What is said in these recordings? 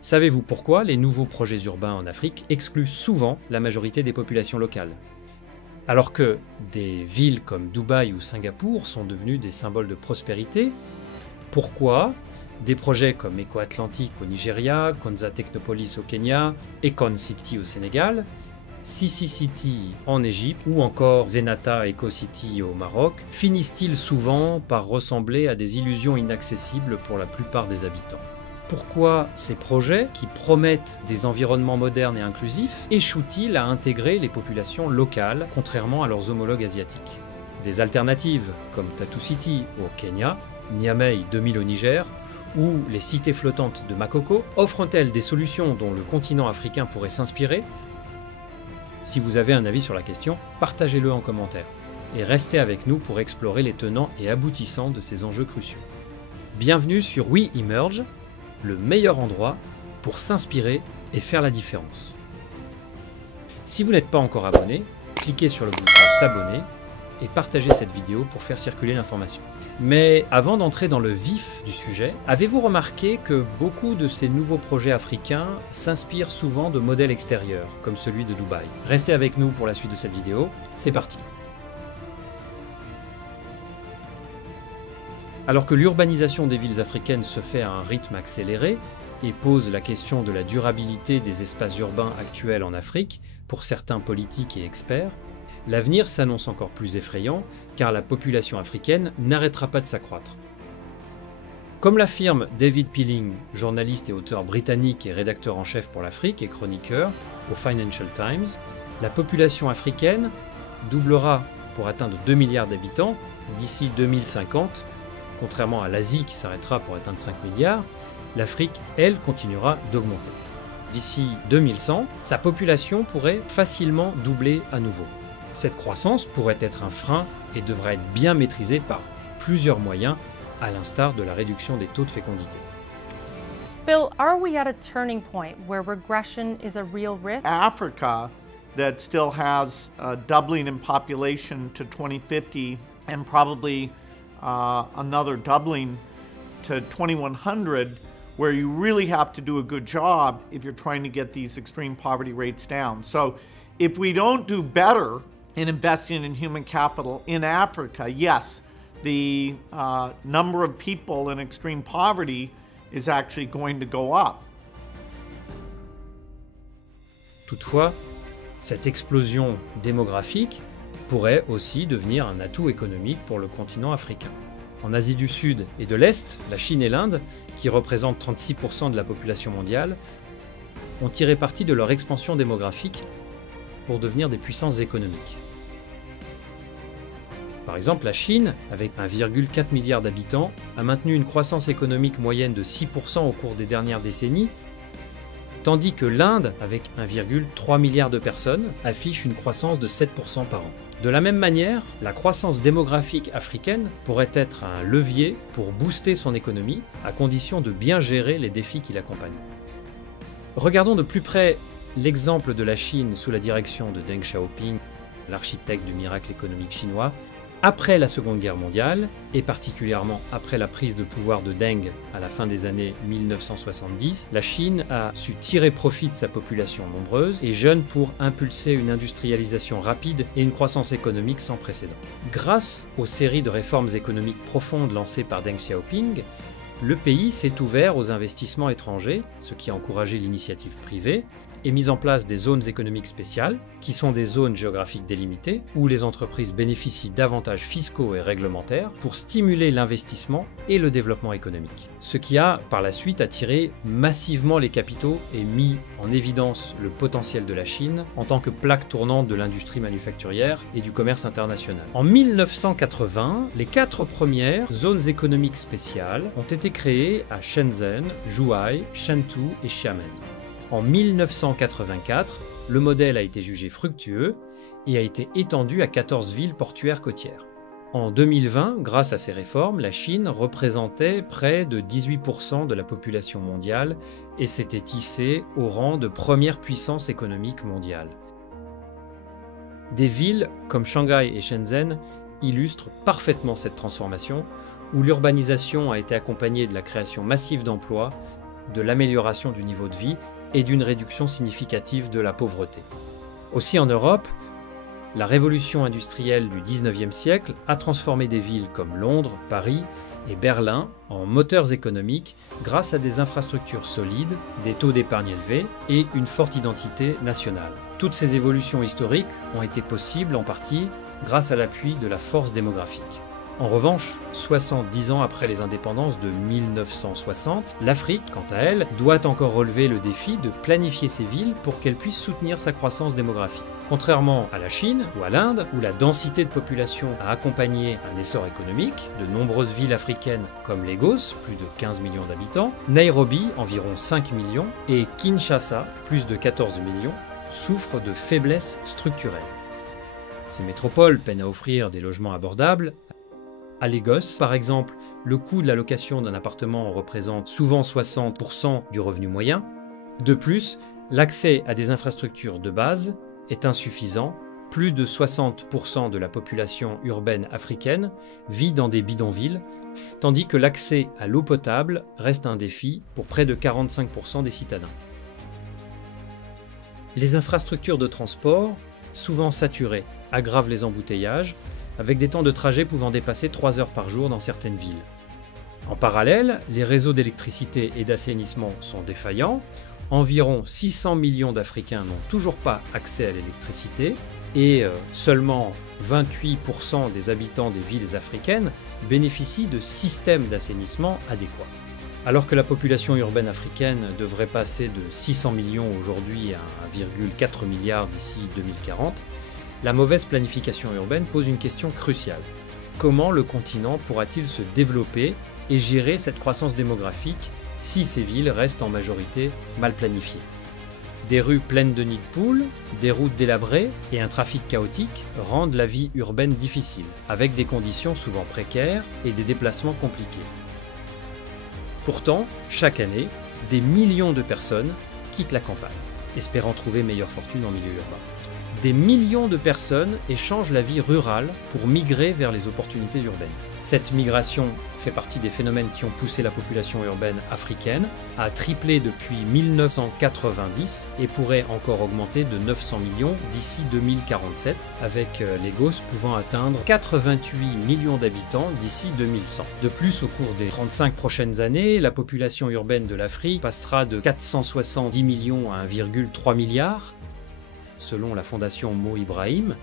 Savez-vous pourquoi les nouveaux projets urbains en Afrique excluent souvent la majorité des populations locales? Alors que des villes comme Dubaï ou Singapour sont devenues des symboles de prospérité, pourquoi des projets comme Eco-Atlantic au Nigeria, Konza Technopolis au Kenya, Econ City au Sénégal, Sisi City en Égypte ou encore Zenata Eco City au Maroc finissent-ils souvent par ressembler à des illusions inaccessibles pour la plupart des habitants? Pourquoi ces projets, qui promettent des environnements modernes et inclusifs, échouent-ils à intégrer les populations locales, contrairement à leurs homologues asiatiques? Des alternatives, comme Tatu City au Kenya, Niamey 2000 au Niger, ou les cités flottantes de Makoko, offrent-elles des solutions dont le continent africain pourrait s'inspirer? Si vous avez un avis sur la question, partagez-le en commentaire, et restez avec nous pour explorer les tenants et aboutissants de ces enjeux cruciaux. Bienvenue sur We Emerge, le meilleur endroit pour s'inspirer et faire la différence. Si vous n'êtes pas encore abonné, cliquez sur le bouton s'abonner et partagez cette vidéo pour faire circuler l'information. Mais avant d'entrer dans le vif du sujet, avez-vous remarqué que beaucoup de ces nouveaux projets africains s'inspirent souvent de modèles extérieurs, comme celui de Dubaï? Restez avec nous pour la suite de cette vidéo, c'est parti! Alors que l'urbanisation des villes africaines se fait à un rythme accéléré et pose la question de la durabilité des espaces urbains actuels en Afrique pour certains politiques et experts, l'avenir s'annonce encore plus effrayant car la population africaine n'arrêtera pas de s'accroître. Comme l'affirme David Pilling, journaliste et auteur britannique et rédacteur en chef pour l'Afrique et chroniqueur au Financial Times, la population africaine doublera pour atteindre 2 milliards d'habitants d'ici 2050. Contrairement à l'Asie qui s'arrêtera pour atteindre 5 milliards, l'Afrique, elle, continuera d'augmenter. D'ici 2100, sa population pourrait facilement doubler à nouveau. Cette croissance pourrait être un frein et devrait être bien maîtrisée par plusieurs moyens, à l'instar de la réduction des taux de fécondité. Bill, are we at a turning point where regression is a real risk? Africa, that still has a doubling in population to 2050 and probably another doubling to 2100, where you really have to do a good job if you're trying to get these extreme poverty rates down. So if we don't do better in investing in human capital in Africa, yes, the number of people in extreme poverty is actually going to go up. Toutefois, cette explosion démographique pourrait aussi devenir un atout économique pour le continent africain. En Asie du Sud et de l'Est, la Chine et l'Inde, qui représentent 36% de la population mondiale, ont tiré parti de leur expansion démographique pour devenir des puissances économiques. Par exemple, la Chine, avec 1,4 milliard d'habitants, a maintenu une croissance économique moyenne de 6% au cours des dernières décennies, tandis que l'Inde, avec 1,3 milliard de personnes, affiche une croissance de 7% par an. De la même manière, la croissance démographique africaine pourrait être un levier pour booster son économie, à condition de bien gérer les défis qui l'accompagnent. Regardons de plus près l'exemple de la Chine sous la direction de Deng Xiaoping, l'architecte du miracle économique chinois. Après la Seconde Guerre mondiale, et particulièrement après la prise de pouvoir de Deng à la fin des années 1970, la Chine a su tirer profit de sa population nombreuse et jeune pour impulser une industrialisation rapide et une croissance économique sans précédent. Grâce aux séries de réformes économiques profondes lancées par Deng Xiaoping, le pays s'est ouvert aux investissements étrangers, ce qui a encouragé l'initiative privée, et mis en place des zones économiques spéciales, qui sont des zones géographiques délimitées, où les entreprises bénéficient d'avantages fiscaux et réglementaires pour stimuler l'investissement et le développement économique. Ce qui a, par la suite, attiré massivement les capitaux et mis en évidence le potentiel de la Chine en tant que plaque tournante de l'industrie manufacturière et du commerce international. En 1980, les 4 premières zones économiques spéciales ont été créées à Shenzhen, Zhuhai, Chengdu et Xiamen. En 1984, le modèle a été jugé fructueux et a été étendu à 14 villes portuaires côtières. En 2020, grâce à ces réformes, la Chine représentait près de 18% de la population mondiale et s'était hissée au rang de première puissance économique mondiale. Des villes comme Shanghai et Shenzhen illustrent parfaitement cette transformation, où l'urbanisation a été accompagnée de la création massive d'emplois de l'amélioration du niveau de vie et d'une réduction significative de la pauvreté. Aussi en Europe, la révolution industrielle du XIXe siècle a transformé des villes comme Londres, Paris et Berlin en moteurs économiques grâce à des infrastructures solides, des taux d'épargne élevés et une forte identité nationale. Toutes ces évolutions historiques ont été possibles en partie grâce à l'appui de la force démographique. En revanche, 70 ans après les indépendances de 1960, l'Afrique, quant à elle, doit encore relever le défi de planifier ses villes pour qu'elles puissent soutenir sa croissance démographique. Contrairement à la Chine ou à l'Inde, où la densité de population a accompagné un essor économique, de nombreuses villes africaines comme Lagos, plus de 15 millions d'habitants, Nairobi, environ 5 millions, et Kinshasa, plus de 14 millions, souffrent de faiblesses structurelles. Ces métropoles peinent à offrir des logements abordables. À Lagos, par exemple, le coût de la location d'un appartement représente souvent 60% du revenu moyen. De plus, l'accès à des infrastructures de base est insuffisant. Plus de 60% de la population urbaine africaine vit dans des bidonvilles, tandis que l'accès à l'eau potable reste un défi pour près de 45% des citadins. Les infrastructures de transport, souvent saturées, aggravent les embouteillages, avec des temps de trajet pouvant dépasser 3 heures par jour dans certaines villes. En parallèle, les réseaux d'électricité et d'assainissement sont défaillants. Environ 600 millions d'Africains n'ont toujours pas accès à l'électricité et seulement 28% des habitants des villes africaines bénéficient de systèmes d'assainissement adéquats. Alors que la population urbaine africaine devrait passer de 600 millions aujourd'hui à 1,4 milliard d'ici 2040, la mauvaise planification urbaine pose une question cruciale. Comment le continent pourra-t-il se développer et gérer cette croissance démographique si ces villes restent en majorité mal planifiées? Des rues pleines de nids de poules, des routes délabrées et un trafic chaotique rendent la vie urbaine difficile, avec des conditions souvent précaires et des déplacements compliqués. Pourtant, chaque année, des millions de personnes quittent la campagne, espérant trouver meilleure fortune en milieu urbain. Des millions de personnes échangent la vie rurale pour migrer vers les opportunités urbaines. Cette migration fait partie des phénomènes qui ont poussé la population urbaine africaine à tripler depuis 1990 et pourrait encore augmenter de 900 millions d'ici 2047, avec Lagos pouvant atteindre 88 millions d'habitants d'ici 2100. De plus, au cours des 35 prochaines années, la population urbaine de l'Afrique passera de 470 millions à 1,3 milliard, selon la fondation Mo Ibrahim.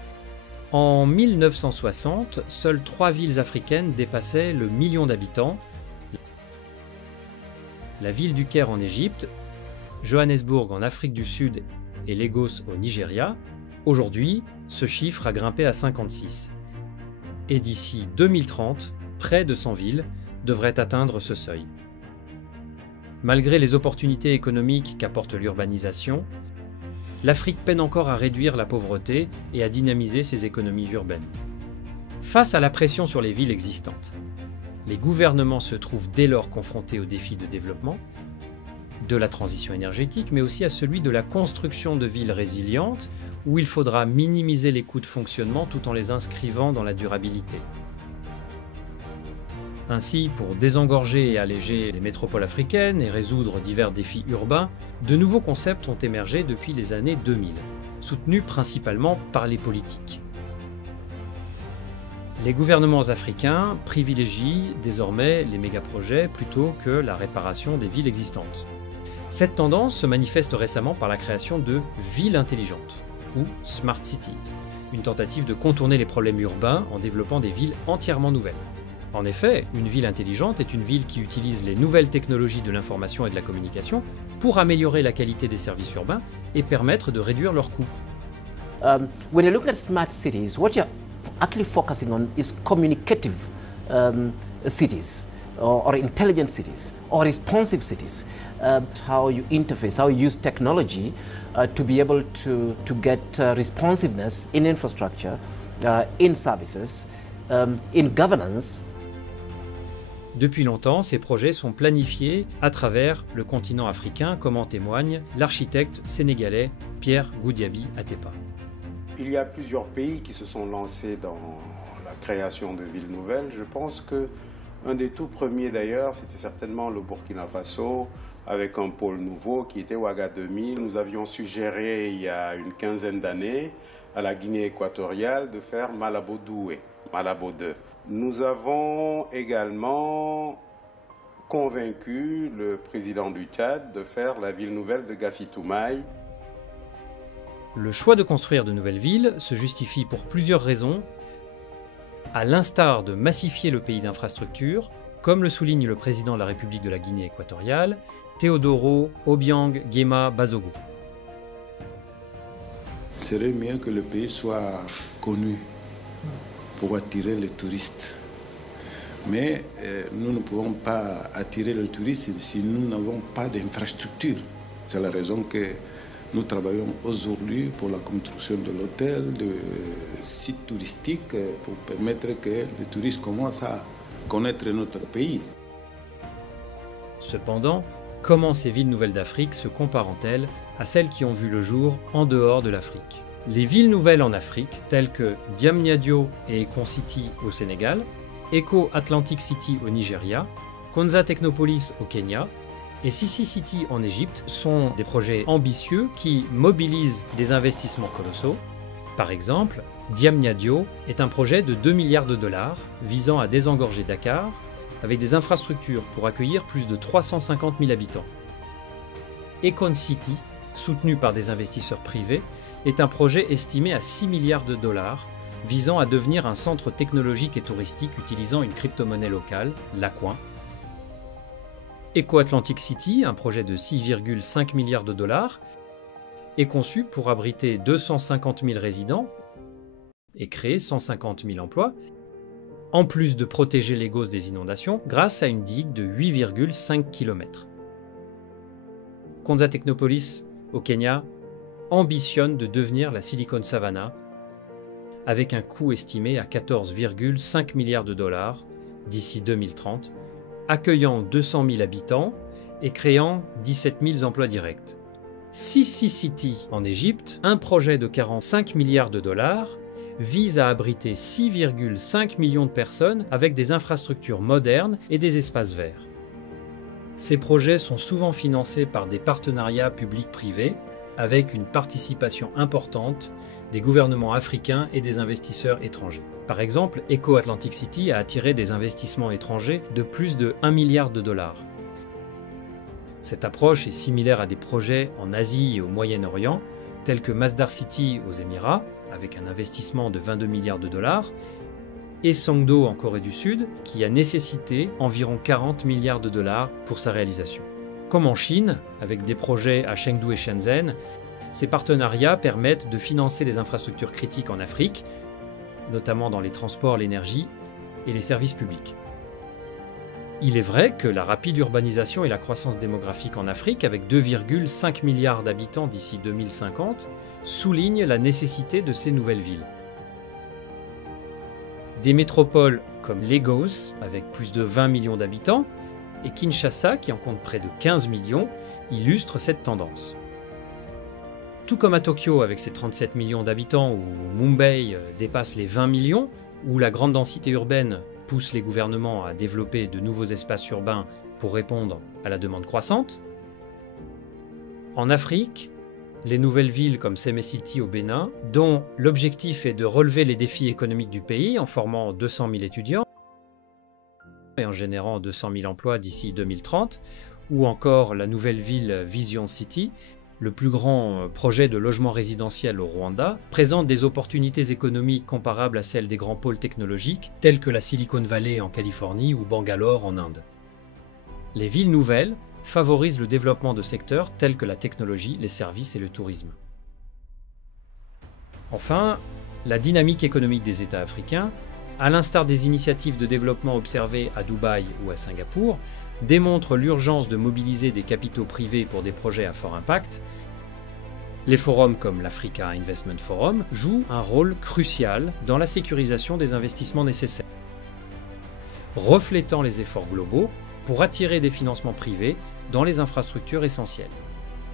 En 1960, seules 3 villes africaines dépassaient le million d'habitants. La ville du Caire en Égypte, Johannesburg en Afrique du Sud et Lagos au Nigeria. Aujourd'hui, ce chiffre a grimpé à 56. Et d'ici 2030, près de 100 villes devraient atteindre ce seuil. Malgré les opportunités économiques qu'apporte l'urbanisation, l'Afrique peine encore à réduire la pauvreté et à dynamiser ses économies urbaines. Face à la pression sur les villes existantes, les gouvernements se trouvent dès lors confrontés aux défis de développement, de la transition énergétique, mais aussi à celui de la construction de villes résilientes, où il faudra minimiser les coûts de fonctionnement tout en les inscrivant dans la durabilité. Ainsi, pour désengorger et alléger les métropoles africaines et résoudre divers défis urbains, de nouveaux concepts ont émergé depuis les années 2000, soutenus principalement par les politiques. Les gouvernements africains privilégient désormais les mégaprojets plutôt que la réparation des villes existantes. Cette tendance se manifeste récemment par la création de villes intelligentes, ou Smart Cities, une tentative de contourner les problèmes urbains en développant des villes entièrement nouvelles. En effet, une ville intelligente est une ville qui utilise les nouvelles technologies de l'information et de la communication pour améliorer la qualité des services urbains et permettre de réduire leurs coûts. When you look at smart cities, what you're actually focusing on is communicative cities, or intelligent cities, or responsive cities. How you interface, how you use technology to be able to get responsiveness in infrastructure, in services, in governance. Depuis longtemps, ces projets sont planifiés à travers le continent africain, comme en témoigne l'architecte sénégalais Pierre Goudiaby Atepa. Il y a plusieurs pays qui se sont lancés dans la création de villes nouvelles. Je pense que Un des tout premiers d'ailleurs, c'était certainement le Burkina Faso, avec un pôle nouveau qui était Ouagadougou. Nous avions suggéré il y a une quinzaine d'années à la Guinée équatoriale de faire Malabo Doué, Malabo 2. Nous avons également convaincu le président du Tchad de faire la ville nouvelle de Gassitoumaï. Le choix de construire de nouvelles villes se justifie pour plusieurs raisons, à l'instar de massifier le pays d'infrastructures, comme le souligne le président de la République de la Guinée équatoriale, Teodoro Obiang Nguema Bazogo. Il serait mieux que le pays soit connu pour attirer les touristes. Mais nous ne pouvons pas attirer les touristes si nous n'avons pas d'infrastructure. C'est la raison que nous travaillons aujourd'hui pour la construction de l'hôtel, de sites touristiques, pour permettre que les touristes commencent à connaître notre pays. Cependant, comment ces villes nouvelles d'Afrique se comparent-elles à celles qui ont vu le jour en dehors de l'Afrique? Les villes nouvelles en Afrique, telles que Diamniadio et Ekon City au Sénégal, Eco Atlantic City au Nigeria, Konza Technopolis au Kenya et Sisi City en Égypte, sont des projets ambitieux qui mobilisent des investissements colossaux. Par exemple, Diamniadio est un projet de 2 milliards de dollars visant à désengorger Dakar avec des infrastructures pour accueillir plus de 350 000 habitants. Ekon City, soutenu par des investisseurs privés, est un projet estimé à 6 milliards de dollars visant à devenir un centre technologique et touristique utilisant une crypto-monnaie locale, l'Acoin. Eco Atlantic City, un projet de 6,5 milliards de dollars, est conçu pour abriter 250 000 résidents et créer 150 000 emplois, en plus de protéger les Lagos des inondations grâce à une digue de 8,5 km. Konza Technopolis, au Kenya, ambitionne de devenir la Silicon Savannah, avec un coût estimé à 14,5 milliards de dollars d'ici 2030, accueillant 200 000 habitants et créant 17 000 emplois directs. Sisi City en Égypte, un projet de 45 milliards de dollars, vise à abriter 6,5 millions de personnes avec des infrastructures modernes et des espaces verts. Ces projets sont souvent financés par des partenariats publics-privés, avec une participation importante des gouvernements africains et des investisseurs étrangers. Par exemple, Eco Atlantic City a attiré des investissements étrangers de plus de 1 milliard de dollars. Cette approche est similaire à des projets en Asie et au Moyen-Orient, tels que Masdar City aux Émirats, avec un investissement de 22 milliards de dollars, et Songdo en Corée du Sud, qui a nécessité environ 40 milliards de dollars pour sa réalisation. Comme en Chine, avec des projets à Chengdu et Shenzhen, ces partenariats permettent de financer les infrastructures critiques en Afrique, notamment dans les transports, l'énergie et les services publics. Il est vrai que la rapide urbanisation et la croissance démographique en Afrique, avec 2,5 milliards d'habitants d'ici 2050, soulignent la nécessité de ces nouvelles villes. Des métropoles comme Lagos, avec plus de 20 millions d'habitants, et Kinshasa, qui en compte près de 15 millions, illustrent cette tendance. Tout comme à Tokyo, avec ses 37 millions d'habitants, ou Mumbai dépasse les 20 millions, où la grande densité urbaine pousse les gouvernements à développer de nouveaux espaces urbains pour répondre à la demande croissante. En Afrique, les nouvelles villes comme Sémé City au Bénin, dont l'objectif est de relever les défis économiques du pays en formant 200 000 étudiants et en générant 200 000 emplois d'ici 2030, ou encore la nouvelle ville Vision City, le plus grand projet de logement résidentiel au Rwanda, présente des opportunités économiques comparables à celles des grands pôles technologiques tels que la Silicon Valley en Californie ou Bangalore en Inde. Les villes nouvelles favorisent le développement de secteurs tels que la technologie, les services et le tourisme. Enfin, la dynamique économique des États africains, à l'instar des initiatives de développement observées à Dubaï ou à Singapour, démontre l'urgence de mobiliser des capitaux privés pour des projets à fort impact. Les forums comme l'Africa Investment Forum jouent un rôle crucial dans la sécurisation des investissements nécessaires, reflétant les efforts globaux pour attirer des financements privés dans les infrastructures essentielles.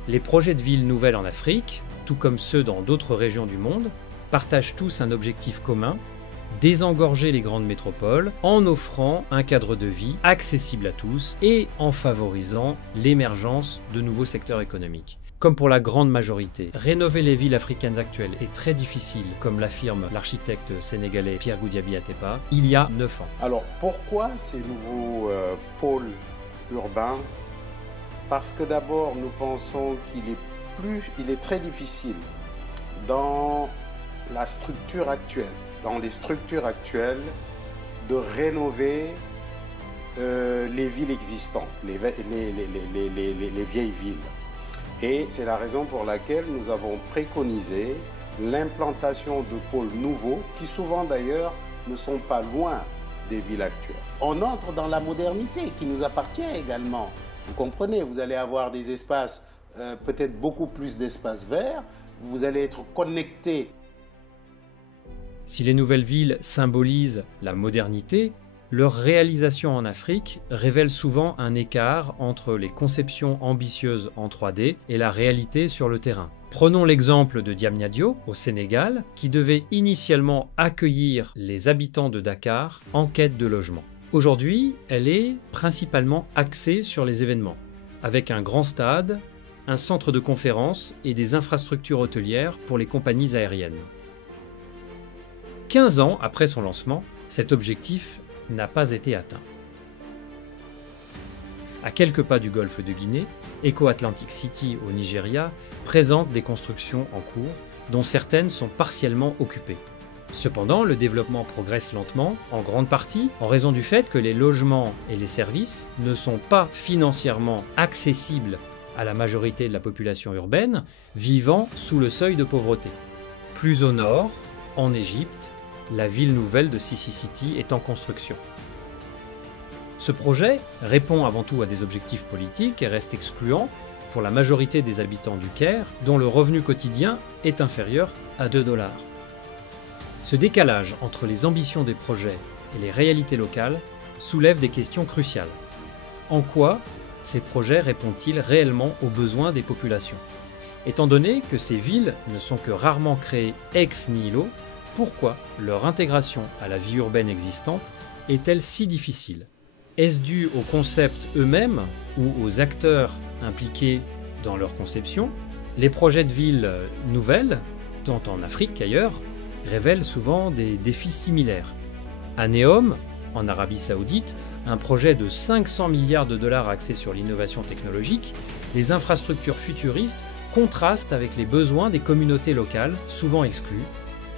Les projets de villes nouvelles en Afrique, tout comme ceux dans d'autres régions du monde, partagent tous un objectif commun, désengorger les grandes métropoles en offrant un cadre de vie accessible à tous et en favorisant l'émergence de nouveaux secteurs économiques. Comme pour la grande majorité, rénover les villes africaines actuelles est très difficile, comme l'affirme l'architecte sénégalais Pierre Goudiaby Atepa, il y a 9 ans. Alors pourquoi ces nouveaux pôles urbains? Parce que d'abord nous pensons qu'il est très difficile dans la structure actuelle, dans les structures actuelles, de rénover les villes existantes, les vieilles villes. Et c'est la raison pour laquelle nous avons préconisé l'implantation de pôles nouveaux, qui souvent d'ailleurs ne sont pas loin des villes actuelles. On entre dans la modernité qui nous appartient également. Vous comprenez, vous allez avoir des espaces, peut-être beaucoup plus d'espaces verts, vous allez être connectés. Si les nouvelles villes symbolisent la modernité, leur réalisation en Afrique révèle souvent un écart entre les conceptions ambitieuses en 3D et la réalité sur le terrain. Prenons l'exemple de Diamniadio, au Sénégal, qui devait initialement accueillir les habitants de Dakar en quête de logement. Aujourd'hui, elle est principalement axée sur les événements, avec un grand stade, un centre de conférences et des infrastructures hôtelières pour les compagnies aériennes. 15 ans après son lancement, cet objectif n'a pas été atteint. À quelques pas du golfe de Guinée, Eco Atlantic City au Nigeria présente des constructions en cours, dont certaines sont partiellement occupées. Cependant, le développement progresse lentement, en grande partie en raison du fait que les logements et les services ne sont pas financièrement accessibles à la majorité de la population urbaine vivant sous le seuil de pauvreté. Plus au nord, en Égypte, la ville nouvelle de Sisi City est en construction. Ce projet répond avant tout à des objectifs politiques et reste excluant pour la majorité des habitants du Caire, dont le revenu quotidien est inférieur à 2 $. Ce décalage entre les ambitions des projets et les réalités locales soulève des questions cruciales. En quoi ces projets répondent-ils réellement aux besoins des populations? Étant donné que ces villes ne sont que rarement créées ex nihilo, pourquoi leur intégration à la vie urbaine existante est-elle si difficile? Est-ce dû aux concepts eux-mêmes ou aux acteurs impliqués dans leur conception? Les projets de villes nouvelles, tant en Afrique qu'ailleurs, révèlent souvent des défis similaires. À Neom, en Arabie Saoudite, un projet de 500 milliards de $ axé sur l'innovation technologique, les infrastructures futuristes contrastent avec les besoins des communautés locales, souvent exclues.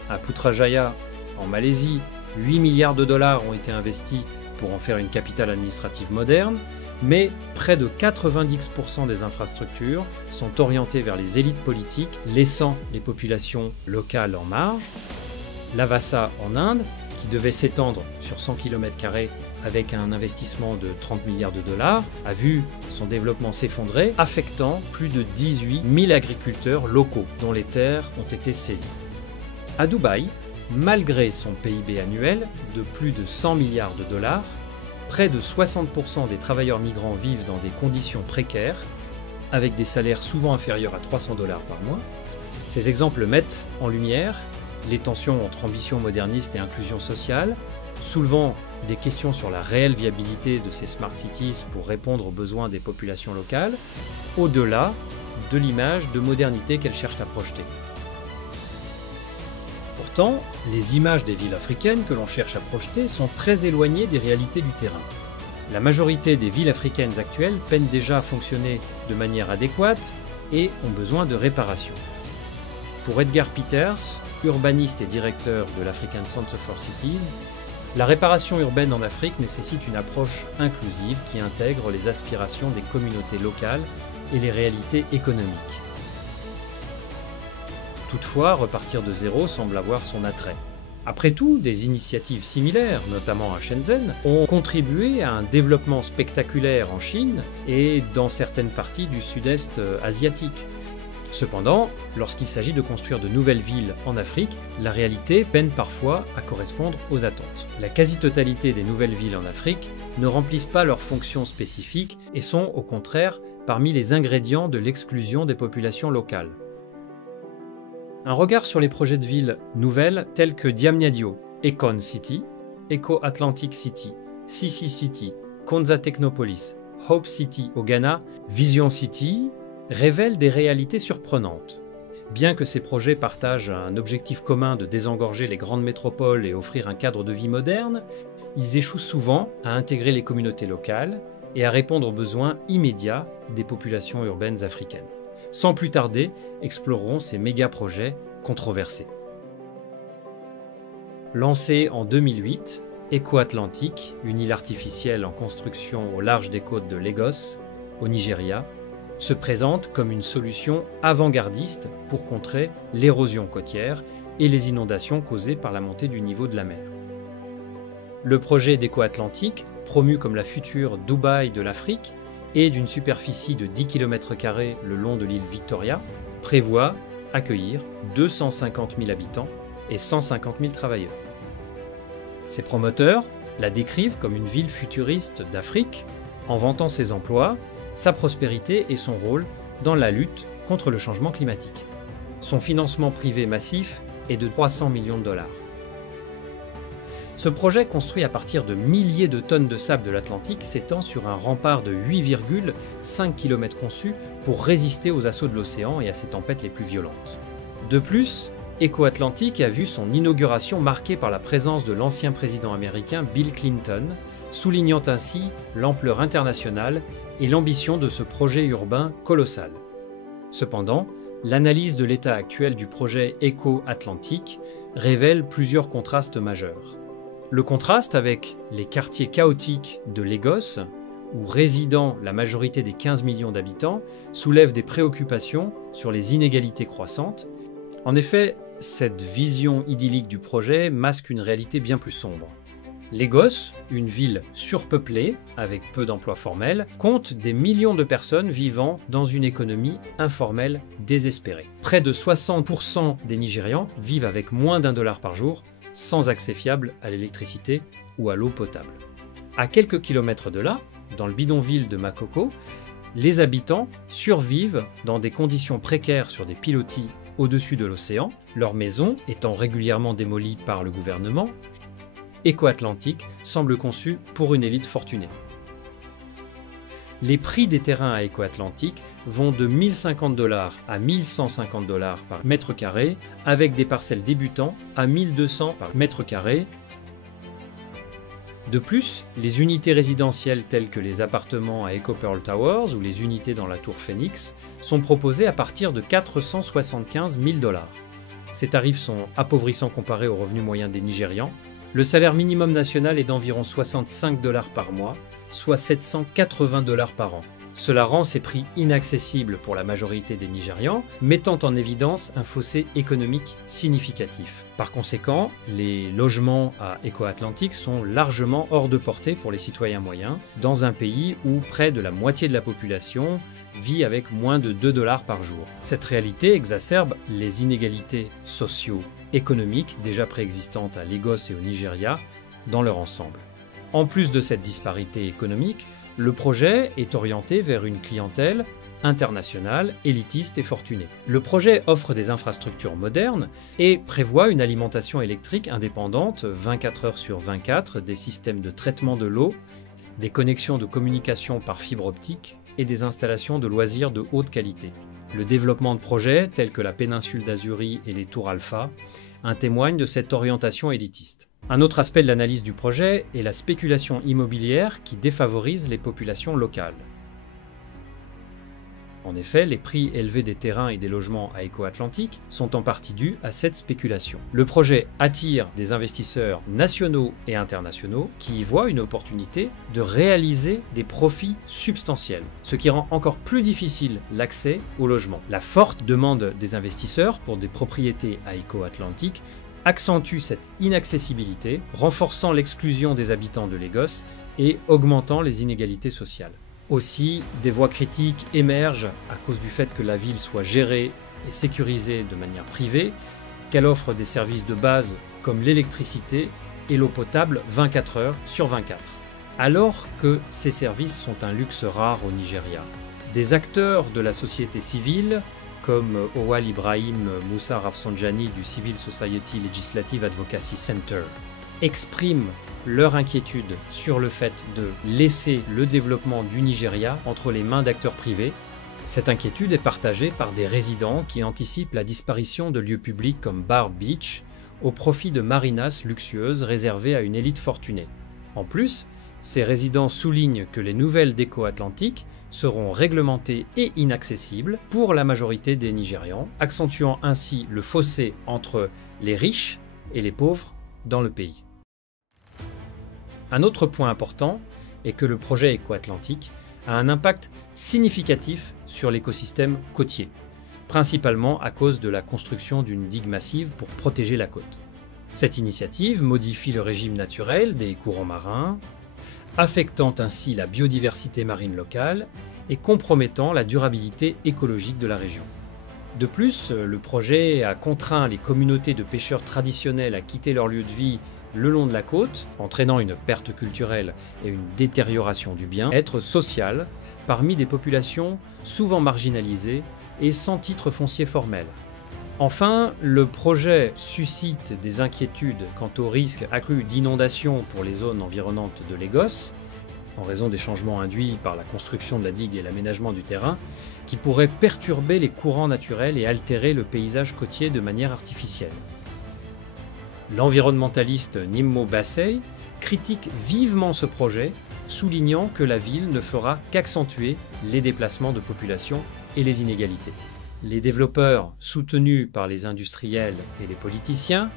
À Putrajaya, en Malaisie, 8 milliards de $ ont été investis pour en faire une capitale administrative moderne, mais près de 90% des infrastructures sont orientées vers les élites politiques, laissant les populations locales en marge. Lavasa en Inde, qui devait s'étendre sur 100 km² avec un investissement de 30 milliards de $, a vu son développement s'effondrer, affectant plus de 18 000 agriculteurs locaux dont les terres ont été saisies. À Dubaï, malgré son PIB annuel de plus de 100 milliards de $, près de 60% des travailleurs migrants vivent dans des conditions précaires, avec des salaires souvent inférieurs à 300 $ par mois. Ces exemples mettent en lumière les tensions entre ambition moderniste et inclusion sociale, soulevant des questions sur la réelle viabilité de ces smart cities pour répondre aux besoins des populations locales, au-delà de l'image de modernité qu'elles cherchent à projeter. Pourtant, les images des villes africaines que l'on cherche à projeter sont très éloignées des réalités du terrain. La majorité des villes africaines actuelles peinent déjà à fonctionner de manière adéquate et ont besoin de réparation. Pour Edgar Peters, urbaniste et directeur de l'African Center for Cities, la réparation urbaine en Afrique nécessite une approche inclusive qui intègre les aspirations des communautés locales et les réalités économiques. Toutefois, repartir de zéro semble avoir son attrait. Après tout, des initiatives similaires, notamment à Shenzhen, ont contribué à un développement spectaculaire en Chine et dans certaines parties du sud-est asiatique. Cependant, lorsqu'il s'agit de construire de nouvelles villes en Afrique, la réalité peine parfois à correspondre aux attentes. La quasi-totalité des nouvelles villes en Afrique ne remplissent pas leurs fonctions spécifiques et sont, au contraire, parmi les ingrédients de l'exclusion des populations locales. Un regard sur les projets de villes nouvelles tels que Diamniadio, Econ City, Eco Atlantic City, Sisi City, Konza Technopolis, Hope City au Ghana, Vision City, révèlent des réalités surprenantes. Bien que ces projets partagent un objectif commun de désengorger les grandes métropoles et offrir un cadre de vie moderne, ils échouent souvent à intégrer les communautés locales et à répondre aux besoins immédiats des populations urbaines africaines. Sans plus tarder, explorerons ces méga-projets controversés. Lancé en 2008, Eco Atlantic, une île artificielle en construction au large des côtes de Lagos, au Nigeria, se présente comme une solution avant-gardiste pour contrer l'érosion côtière et les inondations causées par la montée du niveau de la mer. Le projet d'Eco Atlantic, promu comme la future Dubaï de l'Afrique et d'une superficie de 10 km² le long de l'île Victoria, prévoit accueillir 250 000 habitants et 150 000 travailleurs. Ses promoteurs la décrivent comme une ville futuriste d'Afrique, en vantant ses emplois, sa prospérité et son rôle dans la lutte contre le changement climatique. Son financement privé massif est de 300 millions de dollars. Ce projet, construit à partir de milliers de tonnes de sable de l'Atlantique, s'étend sur un rempart de 8,5 km conçu pour résister aux assauts de l'océan et à ses tempêtes les plus violentes. De plus, Eco Atlantic a vu son inauguration marquée par la présence de l'ancien président américain Bill Clinton, soulignant ainsi l'ampleur internationale et l'ambition de ce projet urbain colossal. Cependant, l'analyse de l'état actuel du projet Eco Atlantic révèle plusieurs contrastes majeurs. Le contraste avec les quartiers chaotiques de Lagos, où résident la majorité des 15 millions d'habitants, soulève des préoccupations sur les inégalités croissantes. En effet, cette vision idyllique du projet masque une réalité bien plus sombre. Lagos, une ville surpeuplée, avec peu d'emplois formels, compte des millions de personnes vivant dans une économie informelle désespérée. Près de 60% des Nigérians vivent avec moins d'$1 par jour, sans accès fiable à l'électricité ou à l'eau potable. À quelques kilomètres de là, dans le bidonville de Makoko, les habitants survivent dans des conditions précaires sur des pilotis au-dessus de l'océan, leurs maisons étant régulièrement démolies par le gouvernement. Eco Atlantic semble conçu pour une élite fortunée. Les prix des terrains à Eco Atlantic vont de 1050 $ à 1150 $ par mètre carré, avec des parcelles débutants à 1200 par mètre carré. De plus, les unités résidentielles telles que les appartements à Eco Pearl Towers ou les unités dans la tour Phoenix sont proposées à partir de 475 000 $. Ces tarifs sont appauvrissants comparés aux revenus moyens des Nigérians. Le salaire minimum national est d'environ 65 $ par mois, soit 780 $ par an. Cela rend ces prix inaccessibles pour la majorité des Nigérians, mettant en évidence un fossé économique significatif. Par conséquent, les logements à Eco Atlantic sont largement hors de portée pour les citoyens moyens, dans un pays où près de la moitié de la population vit avec moins de 2 $ par jour. Cette réalité exacerbe les inégalités socio-économiques déjà préexistantes à Lagos et au Nigeria dans leur ensemble. En plus de cette disparité économique, le projet est orienté vers une clientèle internationale, élitiste et fortunée. Le projet offre des infrastructures modernes et prévoit une alimentation électrique indépendante 24 heures sur 24, des systèmes de traitement de l'eau, des connexions de communication par fibre optique et des installations de loisirs de haute qualité. Le développement de projets tels que la péninsule d'Azuri et les tours Alpha en témoignent de cette orientation élitiste. Un autre aspect de l'analyse du projet est la spéculation immobilière qui défavorise les populations locales. En effet, les prix élevés des terrains et des logements à Eco Atlantic sont en partie dus à cette spéculation. Le projet attire des investisseurs nationaux et internationaux qui y voient une opportunité de réaliser des profits substantiels, ce qui rend encore plus difficile l'accès au logement. La forte demande des investisseurs pour des propriétés à Eco Atlantic accentue cette inaccessibilité, renforçant l'exclusion des habitants de Lagos et augmentant les inégalités sociales. Aussi, des voix critiques émergent à cause du fait que la ville soit gérée et sécurisée de manière privée, qu'elle offre des services de base comme l'électricité et l'eau potable 24 heures sur 24, alors que ces services sont un luxe rare au Nigeria. Des acteurs de la société civile, comme Owal Ibrahim Moussa Rafsanjani du Civil Society Legislative Advocacy Center expriment leur inquiétude sur le fait de laisser le développement du Nigeria entre les mains d'acteurs privés. Cette inquiétude est partagée par des résidents qui anticipent la disparition de lieux publics comme Bar Beach au profit de marinas luxueuses réservées à une élite fortunée. En plus, ces résidents soulignent que les nouvelles décos atlantiques seront réglementées et inaccessibles pour la majorité des Nigérians, accentuant ainsi le fossé entre les riches et les pauvres dans le pays. Un autre point important est que le projet éco-atlantique a un impact significatif sur l'écosystème côtier, principalement à cause de la construction d'une digue massive pour protéger la côte. Cette initiative modifie le régime naturel des courants marins, affectant ainsi la biodiversité marine locale et compromettant la durabilité écologique de la région. De plus, le projet a contraint les communautés de pêcheurs traditionnels à quitter leur lieu de vie le long de la côte, entraînant une perte culturelle et une détérioration du bien-être social parmi des populations souvent marginalisées et sans titre foncier formel. Enfin, le projet suscite des inquiétudes quant au risque accru d'inondation pour les zones environnantes de Lagos, en raison des changements induits par la construction de la digue et l'aménagement du terrain, qui pourraient perturber les courants naturels et altérer le paysage côtier de manière artificielle. L'environnementaliste Nimmo Bassey critique vivement ce projet, soulignant que la ville ne fera qu'accentuer les déplacements de population et les inégalités. Les développeurs, soutenus par les industriels et les politiciens,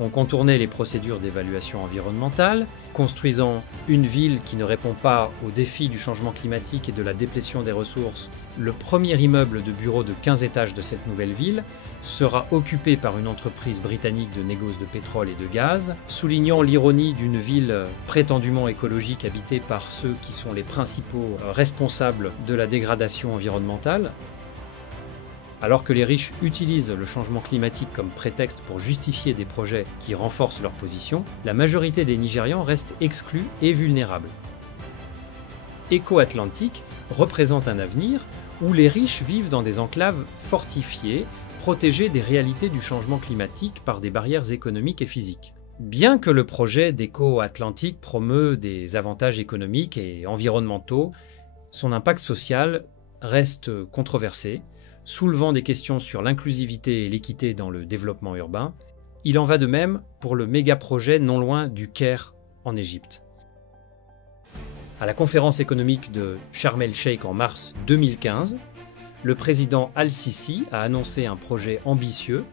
ont contourné les procédures d'évaluation environnementale, construisant une ville qui ne répond pas aux défis du changement climatique et de la déplétion des ressources. Le premier immeuble de bureaux de 15 étages de cette nouvelle ville sera occupé par une entreprise britannique de négoce de pétrole et de gaz, soulignant l'ironie d'une ville prétendument écologique habitée par ceux qui sont les principaux responsables de la dégradation environnementale. Alors que les riches utilisent le changement climatique comme prétexte pour justifier des projets qui renforcent leur position, la majorité des Nigérians restent exclus et vulnérables. Éco-Atlantique représente un avenir où les riches vivent dans des enclaves fortifiées, protégées des réalités du changement climatique par des barrières économiques et physiques. Bien que le projet d'Éco-Atlantique promeut des avantages économiques et environnementaux, son impact social reste controversé, soulevant des questions sur l'inclusivité et l'équité dans le développement urbain. Il en va de même pour le méga-projet non loin du Caire en Égypte. À la conférence économique de Sharm el-Sheikh en mars 2015, le président Al-Sisi a annoncé un projet ambitieux,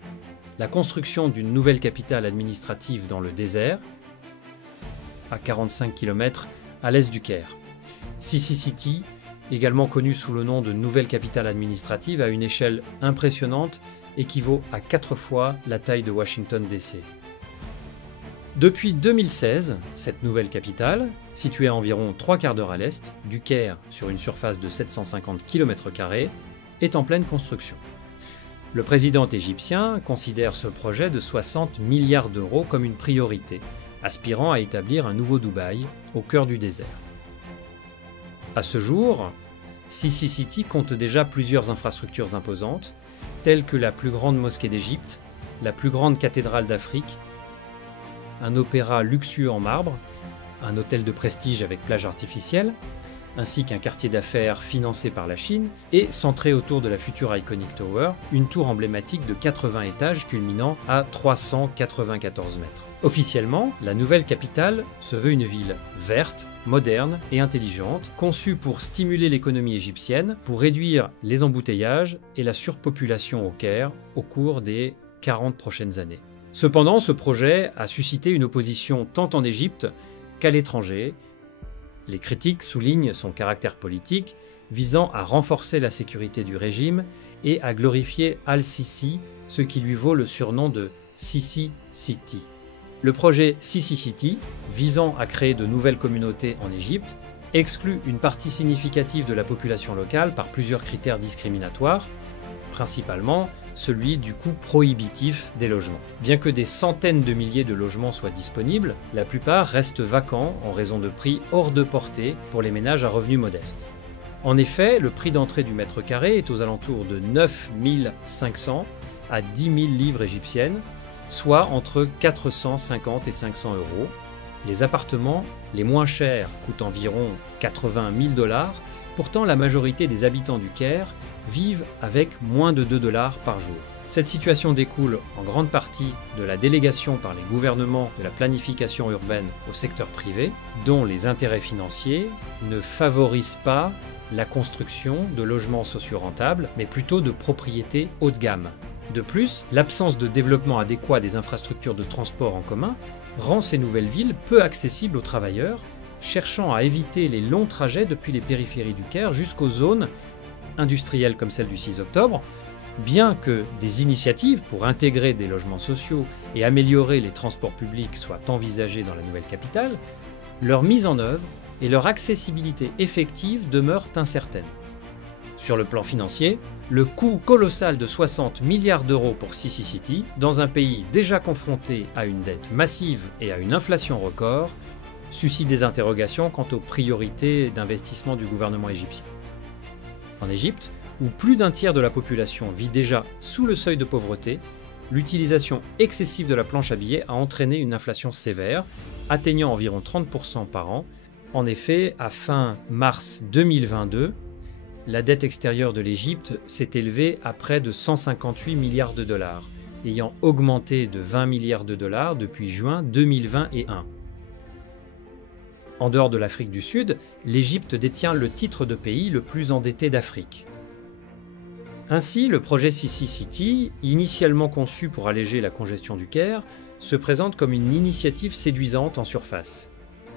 la construction d'une nouvelle capitale administrative dans le désert, à 45 km à l'est du Caire. Sisi City, également connue sous le nom de nouvelle capitale administrative à une échelle impressionnante, équivaut à 4 fois la taille de Washington DC. Depuis 2016, cette nouvelle capitale, située à environ 3/4 d'heure à l'est du Caire sur une surface de 750 km², est en pleine construction. Le président égyptien considère ce projet de 60 milliards d'euros comme une priorité, aspirant à établir un nouveau Dubaï au cœur du désert. À ce jour, Sisi City compte déjà plusieurs infrastructures imposantes, telles que la plus grande mosquée d'Égypte, la plus grande cathédrale d'Afrique, un opéra luxueux en marbre, un hôtel de prestige avec plage artificielle, ainsi qu'un quartier d'affaires financé par la Chine et centré autour de la future Iconic Tower, une tour emblématique de 80 étages culminant à 394 mètres. Officiellement, la nouvelle capitale se veut une ville verte, moderne et intelligente, conçue pour stimuler l'économie égyptienne, pour réduire les embouteillages et la surpopulation au Caire au cours des 40 prochaines années. Cependant, ce projet a suscité une opposition tant en Égypte qu'à l'étranger. Les critiques soulignent son caractère politique, visant à renforcer la sécurité du régime et à glorifier Al-Sisi, ce qui lui vaut le surnom de Sisi City. Le projet Sisi City, visant à créer de nouvelles communautés en Égypte, exclut une partie significative de la population locale par plusieurs critères discriminatoires, principalement celui du coût prohibitif des logements. Bien que des centaines de milliers de logements soient disponibles, la plupart restent vacants en raison de prix hors de portée pour les ménages à revenus modestes. En effet, le prix d'entrée du mètre carré est aux alentours de 9 500 à 10 000 livres égyptiennes, soit entre 450 et 500 euros. Les appartements les moins chers coûtent environ 80 000 $. Pourtant, la majorité des habitants du Caire vivent avec moins de 2 $ par jour. Cette situation découle en grande partie de la délégation par les gouvernements de la planification urbaine au secteur privé, dont les intérêts financiers ne favorisent pas la construction de logements socio-rentables, mais plutôt de propriétés haut de gamme. De plus, l'absence de développement adéquat des infrastructures de transport en commun rend ces nouvelles villes peu accessibles aux travailleurs, cherchant à éviter les longs trajets depuis les périphéries du Caire jusqu'aux zones industrielles comme celle du 6 octobre, bien que des initiatives pour intégrer des logements sociaux et améliorer les transports publics soient envisagées dans la nouvelle capitale, leur mise en œuvre et leur accessibilité effective demeurent incertaines. Sur le plan financier, le coût colossal de 60 milliards d'euros pour Sisi City, dans un pays déjà confronté à une dette massive et à une inflation record, suscite des interrogations quant aux priorités d'investissement du gouvernement égyptien. En Égypte, où plus d'un tiers de la population vit déjà sous le seuil de pauvreté, l'utilisation excessive de la planche à billets a entraîné une inflation sévère, atteignant environ 30% par an. En effet, à fin mars 2022, la dette extérieure de l'Égypte s'est élevée à près de 158 milliards de dollars, ayant augmenté de 20 milliards de dollars depuis juin 2021. En dehors de l'Afrique du Sud, l'Égypte détient le titre de pays le plus endetté d'Afrique. Ainsi, le projet Sisi City, initialement conçu pour alléger la congestion du Caire, se présente comme une initiative séduisante en surface.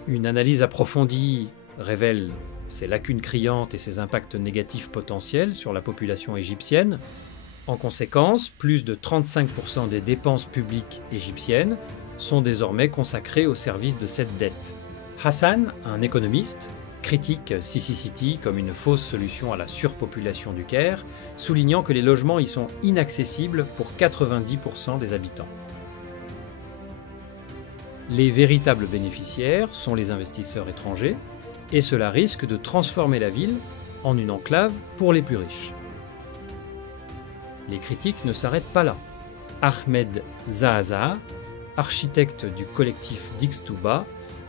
Une analyse approfondie révèle ses lacunes criantes et ses impacts négatifs potentiels sur la population égyptienne. En conséquence, plus de 35% des dépenses publiques égyptiennes sont désormais consacrées au service de cette dette. Hassan, un économiste, critique Sisi City comme une fausse solution à la surpopulation du Caire, soulignant que les logements y sont inaccessibles pour 90% des habitants. Les véritables bénéficiaires sont les investisseurs étrangers, et cela risque de transformer la ville en une enclave pour les plus riches. Les critiques ne s'arrêtent pas là. Ahmed Zahaza, architecte du collectif Dixtouba,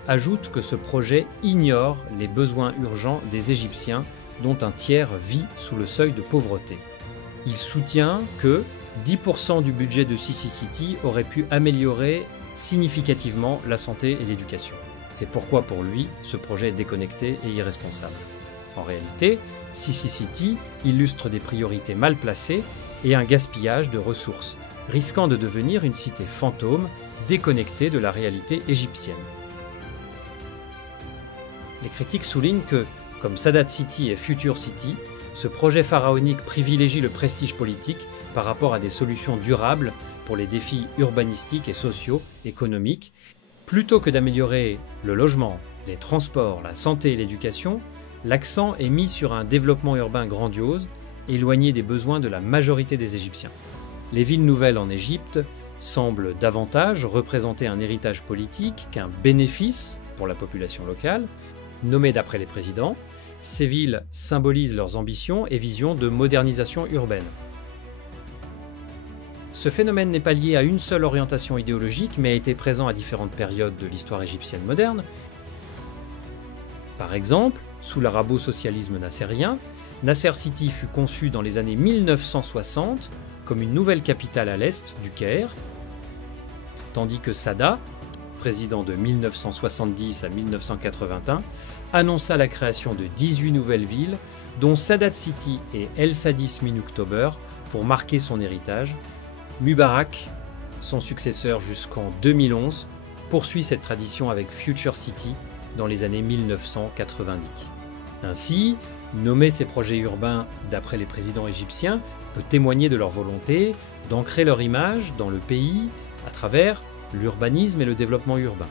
ajoute que ce projet ignore les besoins urgents des Égyptiens, dont un tiers vit sous le seuil de pauvreté. Il soutient que 10% du budget de Sisi City aurait pu améliorer significativement la santé et l'éducation. C'est pourquoi pour lui, ce projet est déconnecté et irresponsable. En réalité, Sisi City illustre des priorités mal placées et un gaspillage de ressources, risquant de devenir une cité fantôme déconnectée de la réalité égyptienne. Les critiques soulignent que, comme Sadat City et Future City, ce projet pharaonique privilégie le prestige politique par rapport à des solutions durables pour les défis urbanistiques et sociaux, économiques. Plutôt que d'améliorer le logement, les transports, la santé et l'éducation, l'accent est mis sur un développement urbain grandiose, éloigné des besoins de la majorité des Égyptiens. Les villes nouvelles en Égypte semblent davantage représenter un héritage politique qu'un bénéfice pour la population locale. Nommées d'après les présidents, ces villes symbolisent leurs ambitions et visions de modernisation urbaine. Ce phénomène n'est pas lié à une seule orientation idéologique, mais a été présent à différentes périodes de l'histoire égyptienne moderne. Par exemple, sous l'arabo-socialisme nassérien, Nasser City fut conçu dans les années 1960 comme une nouvelle capitale à l'est du Caire, tandis que Sadat, président de 1970 à 1981, annonça la création de 18 nouvelles villes, dont Sadat City et El Sadis Min October, pour marquer son héritage. Mubarak, son successeur jusqu'en 2011, poursuit cette tradition avec Future City dans les années 1990. Ainsi, nommer ces projets urbains d'après les présidents égyptiens peut témoigner de leur volonté d'ancrer leur image dans le pays à travers l'urbanisme et le développement urbain.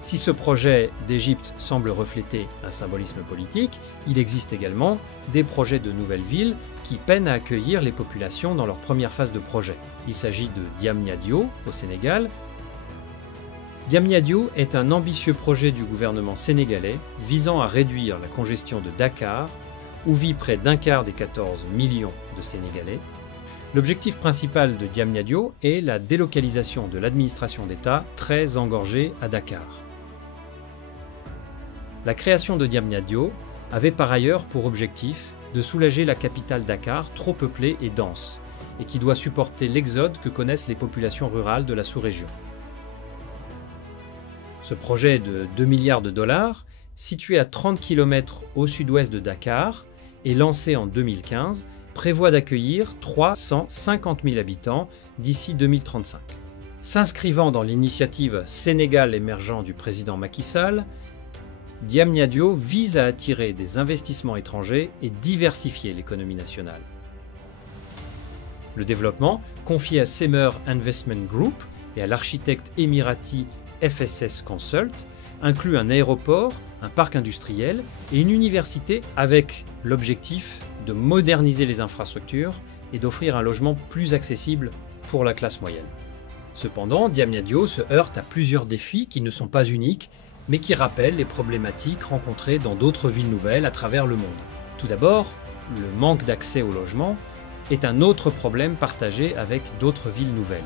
Si ce projet d'Égypte semble refléter un symbolisme politique, il existe également des projets de nouvelles villes qui peinent à accueillir les populations dans leur première phase de projet. Il s'agit de Diamniadio, au Sénégal. Diamniadio est un ambitieux projet du gouvernement sénégalais visant à réduire la congestion de Dakar, où vit près d'un quart des 14 millions de Sénégalais. L'objectif principal de Diamniadio est la délocalisation de l'administration d'État très engorgée à Dakar. La création de Diamniadio avait par ailleurs pour objectif de soulager la capitale Dakar trop peuplée et dense, et qui doit supporter l'exode que connaissent les populations rurales de la sous-région. Ce projet de 2 milliards de dollars, situé à 30 km au sud-ouest de Dakar et lancé en 2015, prévoit d'accueillir 350 000 habitants d'ici 2035. S'inscrivant dans l'initiative Sénégal émergent du président Macky Sall, Diamniadio vise à attirer des investissements étrangers et diversifier l'économie nationale. Le développement, confié à Semer Investment Group et à l'architecte émirati FSS Consult, inclut un aéroport, un parc industriel et une université avec l'objectif de moderniser les infrastructures et d'offrir un logement plus accessible pour la classe moyenne. Cependant, Diamniadio se heurte à plusieurs défis qui ne sont pas uniques, mais qui rappellent les problématiques rencontrées dans d'autres villes nouvelles à travers le monde. Tout d'abord, le manque d'accès au logement est un autre problème partagé avec d'autres villes nouvelles.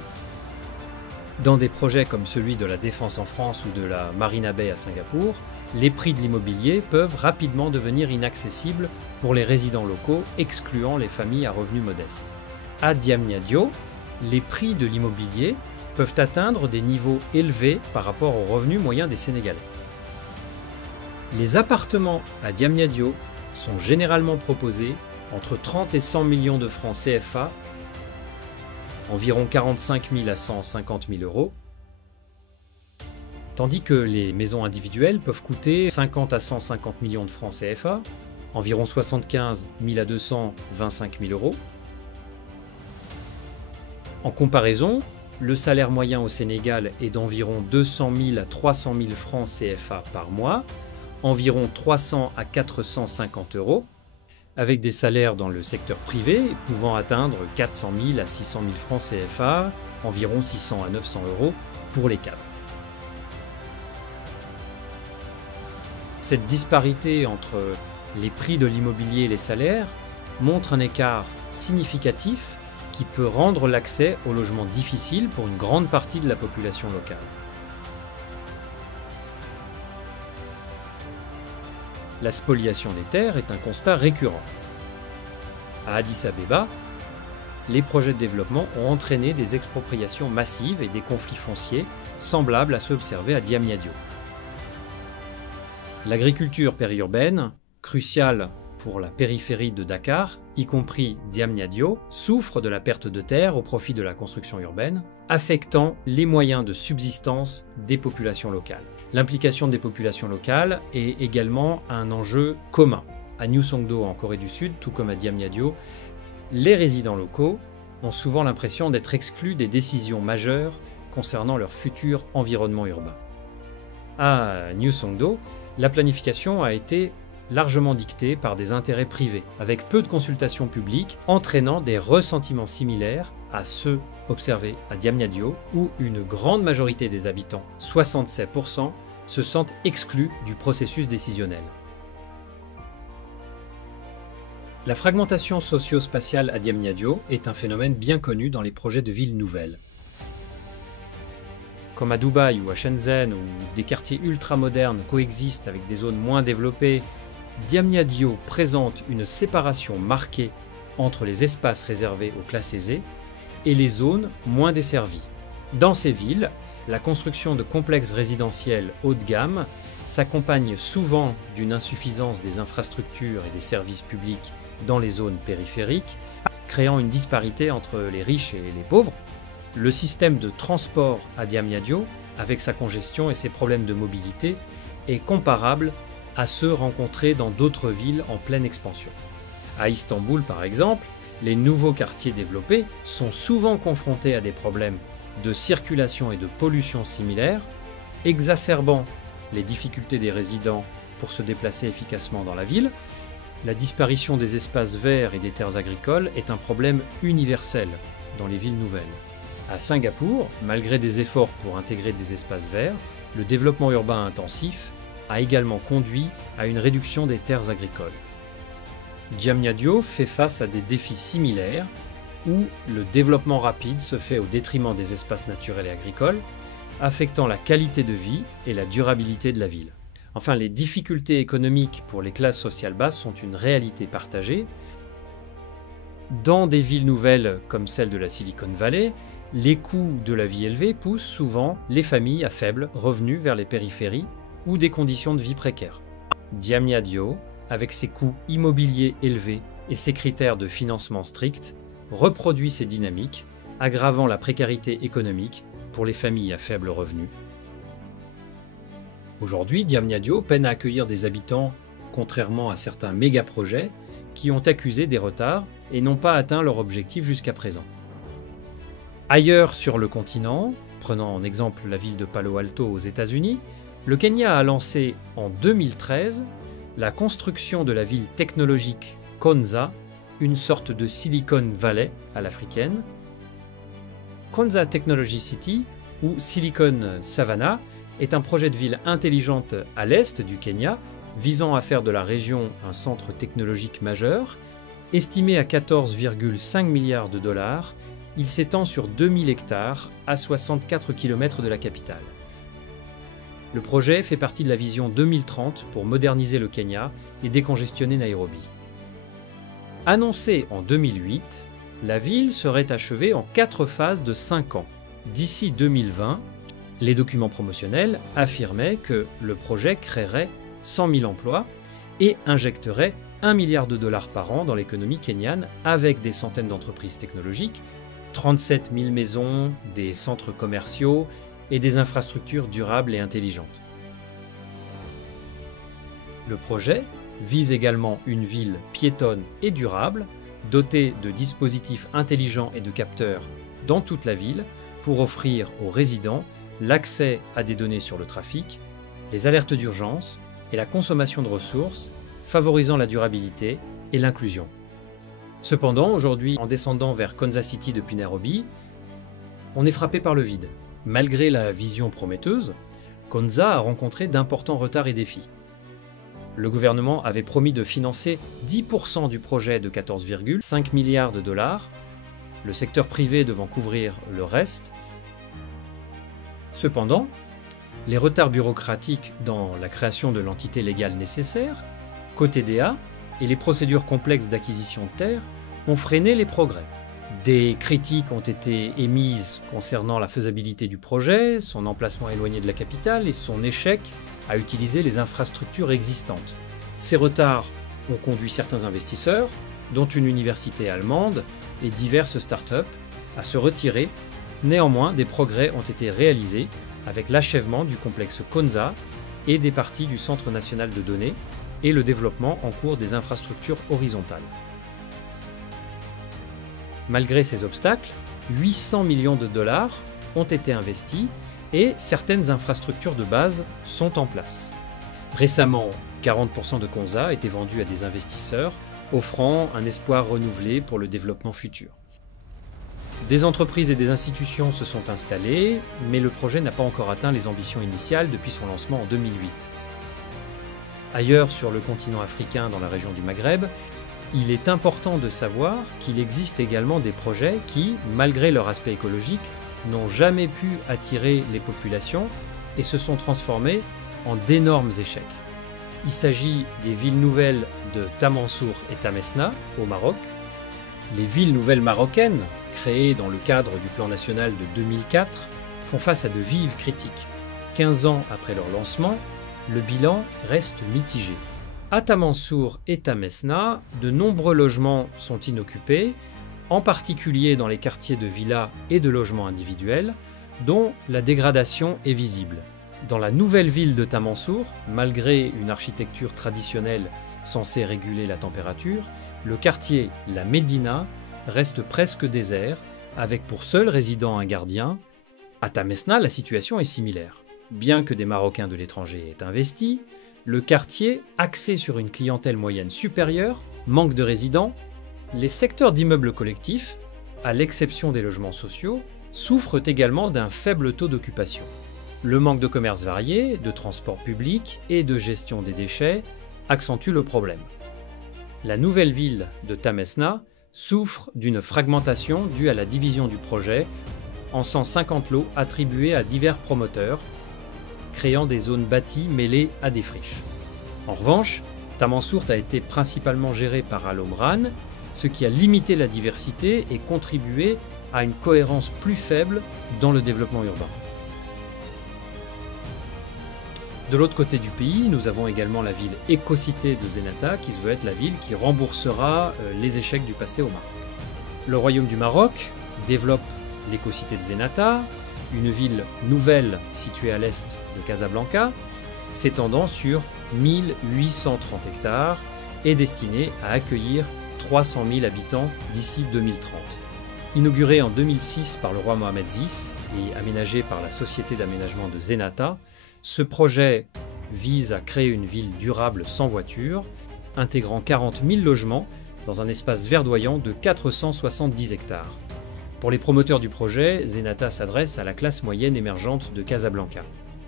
Dans des projets comme celui de la Défense en France ou de la Marina Bay à Singapour, les prix de l'immobilier peuvent rapidement devenir inaccessibles pour les résidents locaux, excluant les familles à revenus modestes. À Diamniadio, les prix de l'immobilier peuvent atteindre des niveaux élevés par rapport aux revenus moyens des Sénégalais. Les appartements à Diamniadio sont généralement proposés entre 30 et 100 millions de francs CFA, environ 45 000 à 150 000 euros, tandis que les maisons individuelles peuvent coûter 50 à 150 millions de francs CFA, environ 75 000 à 225 000 euros. En comparaison, le salaire moyen au Sénégal est d'environ 200 000 à 300 000 francs CFA par mois, environ 300 à 450 euros, avec des salaires dans le secteur privé pouvant atteindre 400 000 à 600 000 francs CFA, environ 600 à 900 euros pour les cadres. Cette disparité entre les prix de l'immobilier et les salaires montre un écart significatif qui peut rendre l'accès au logement difficile pour une grande partie de la population locale. La spoliation des terres est un constat récurrent. À Addis Abeba, les projets de développement ont entraîné des expropriations massives et des conflits fonciers semblables à ceux observés à Diamniadio. L'agriculture périurbaine, cruciale pour la périphérie de Dakar, y compris Diamniadio, souffre de la perte de terres au profit de la construction urbaine, affectant les moyens de subsistance des populations locales. L'implication des populations locales est également un enjeu commun. À New Songdo en Corée du Sud, tout comme à Diamniadio, les résidents locaux ont souvent l'impression d'être exclus des décisions majeures concernant leur futur environnement urbain. À New Songdo, la planification a été largement dictée par des intérêts privés, avec peu de consultations publiques, entraînant des ressentiments similaires à ceux observés à Diamniadio, où une grande majorité des habitants, 67%, se sentent exclus du processus décisionnel. La fragmentation socio-spatiale à Diamniadio est un phénomène bien connu dans les projets de villes nouvelles. Comme à Dubaï ou à Shenzhen, où des quartiers ultra-modernes coexistent avec des zones moins développées, Diamniadio présente une séparation marquée entre les espaces réservés aux classes aisées et les zones moins desservies. Dans ces villes, la construction de complexes résidentiels haut de gamme s'accompagne souvent d'une insuffisance des infrastructures et des services publics dans les zones périphériques, créant une disparité entre les riches et les pauvres. Le système de transport à Diamniadio, avec sa congestion et ses problèmes de mobilité, est comparable à ceux rencontrés dans d'autres villes en pleine expansion. À Istanbul, par exemple, les nouveaux quartiers développés sont souvent confrontés à des problèmes de circulation et de pollution similaires, exacerbant les difficultés des résidents pour se déplacer efficacement dans la ville. La disparition des espaces verts et des terres agricoles est un problème universel dans les villes nouvelles. À Singapour, malgré des efforts pour intégrer des espaces verts, le développement urbain intensif a également conduit à une réduction des terres agricoles. Diamniadio fait face à des défis similaires, où le développement rapide se fait au détriment des espaces naturels et agricoles, affectant la qualité de vie et la durabilité de la ville. Enfin, les difficultés économiques pour les classes sociales basses sont une réalité partagée. Dans des villes nouvelles comme celle de la Silicon Valley, les coûts de la vie élevés poussent souvent les familles à faible revenu vers les périphéries ou des conditions de vie précaires. Diamniadio, avec ses coûts immobiliers élevés et ses critères de financement stricts, reproduit ces dynamiques, aggravant la précarité économique pour les familles à faible revenu. Aujourd'hui, Diamniadio peine à accueillir des habitants, contrairement à certains méga-projets qui ont accusé des retards et n'ont pas atteint leur objectif jusqu'à présent. Ailleurs sur le continent, prenant en exemple la ville de Palo Alto aux États-Unis, le Kenya a lancé en 2013 la construction de la ville technologique Konza, une sorte de Silicon Valley à l'africaine. Konza Technology City, ou Silicon Savannah, est un projet de ville intelligente à l'est du Kenya, visant à faire de la région un centre technologique majeur. Estimé à 14,5 milliards de dollars, il s'étend sur 2000 hectares à 64 km de la capitale. Le projet fait partie de la vision 2030 pour moderniser le Kenya et décongestionner Nairobi. Annoncée en 2008, la ville serait achevée en 4 phases de 5 ans. D'ici 2020, les documents promotionnels affirmaient que le projet créerait 100 000 emplois et injecterait 1 milliard de dollars par an dans l'économie kenyane avec des centaines d'entreprises technologiques, 37 000 maisons, des centres commerciaux et des infrastructures durables et intelligentes. Le projet vise également une ville piétonne et durable, dotée de dispositifs intelligents et de capteurs dans toute la ville pour offrir aux résidents l'accès à des données sur le trafic, les alertes d'urgence et la consommation de ressources, favorisant la durabilité et l'inclusion. Cependant, aujourd'hui, en descendant vers Konza City depuis Nairobi, on est frappé par le vide. Malgré la vision prometteuse, Konza a rencontré d'importants retards et défis. Le gouvernement avait promis de financer 10% du projet de 14,5 milliards de dollars, le secteur privé devant couvrir le reste. Cependant, les retards bureaucratiques dans la création de l'entité légale nécessaire, COTEDEA, et les procédures complexes d'acquisition de terres ont freiné les progrès. Des critiques ont été émises concernant la faisabilité du projet, son emplacement éloigné de la capitale et son échec à utiliser les infrastructures existantes. Ces retards ont conduit certains investisseurs, dont une université allemande et diverses startups, à se retirer. Néanmoins, des progrès ont été réalisés avec l'achèvement du complexe Konza et des parties du Centre national de données et le développement en cours des infrastructures horizontales. Malgré ces obstacles, 800 millions de dollars ont été investis et certaines infrastructures de base sont en place. Récemment, 40% de Konza étaient vendus à des investisseurs, offrant un espoir renouvelé pour le développement futur. Des entreprises et des institutions se sont installées, mais le projet n'a pas encore atteint les ambitions initiales depuis son lancement en 2008. Ailleurs sur le continent africain, dans la région du Maghreb, il est important de savoir qu'il existe également des projets qui, malgré leur aspect écologique, n'ont jamais pu attirer les populations et se sont transformés en d'énormes échecs. Il s'agit des villes nouvelles de Tamansour et Tamesna au Maroc. Les villes nouvelles marocaines, créées dans le cadre du plan national de 2004, font face à de vives critiques. 15 ans après leur lancement, le bilan reste mitigé. À Tamansour et Tamesna, de nombreux logements sont inoccupés, en particulier dans les quartiers de villas et de logements individuels, dont la dégradation est visible. Dans la nouvelle ville de Tamansour, malgré une architecture traditionnelle censée réguler la température, le quartier La Médina reste presque désert, avec pour seul résident un gardien. À Tamesna, la situation est similaire. Bien que des Marocains de l'étranger aient investi, le quartier, axé sur une clientèle moyenne supérieure, manque de résidents. Les secteurs d'immeubles collectifs, à l'exception des logements sociaux, souffrent également d'un faible taux d'occupation. Le manque de commerces variés, de transport public et de gestion des déchets accentue le problème. La nouvelle ville de Tamesna souffre d'une fragmentation due à la division du projet en 150 lots attribués à divers promoteurs, créant des zones bâties mêlées à des friches. En revanche, Tamansourt a été principalement géré par Al Omran, ce qui a limité la diversité et contribué à une cohérence plus faible dans le développement urbain. De l'autre côté du pays, nous avons également la ville éco-cité de Zenata, qui se veut être la ville qui remboursera les échecs du passé au Maroc. Le Royaume du Maroc développe l'éco-cité de Zenata, une ville nouvelle située à l'est de Casablanca, s'étendant sur 1830 hectares et destinée à accueillir 300 000 habitants d'ici 2030. Inaugurée en 2006 par le roi Mohamed VI et aménagée par la Société d'aménagement de Zenata, ce projet vise à créer une ville durable sans voiture, intégrant 40 000 logements dans un espace verdoyant de 470 hectares. Pour les promoteurs du projet, Zenata s'adresse à la classe moyenne émergente de Casablanca.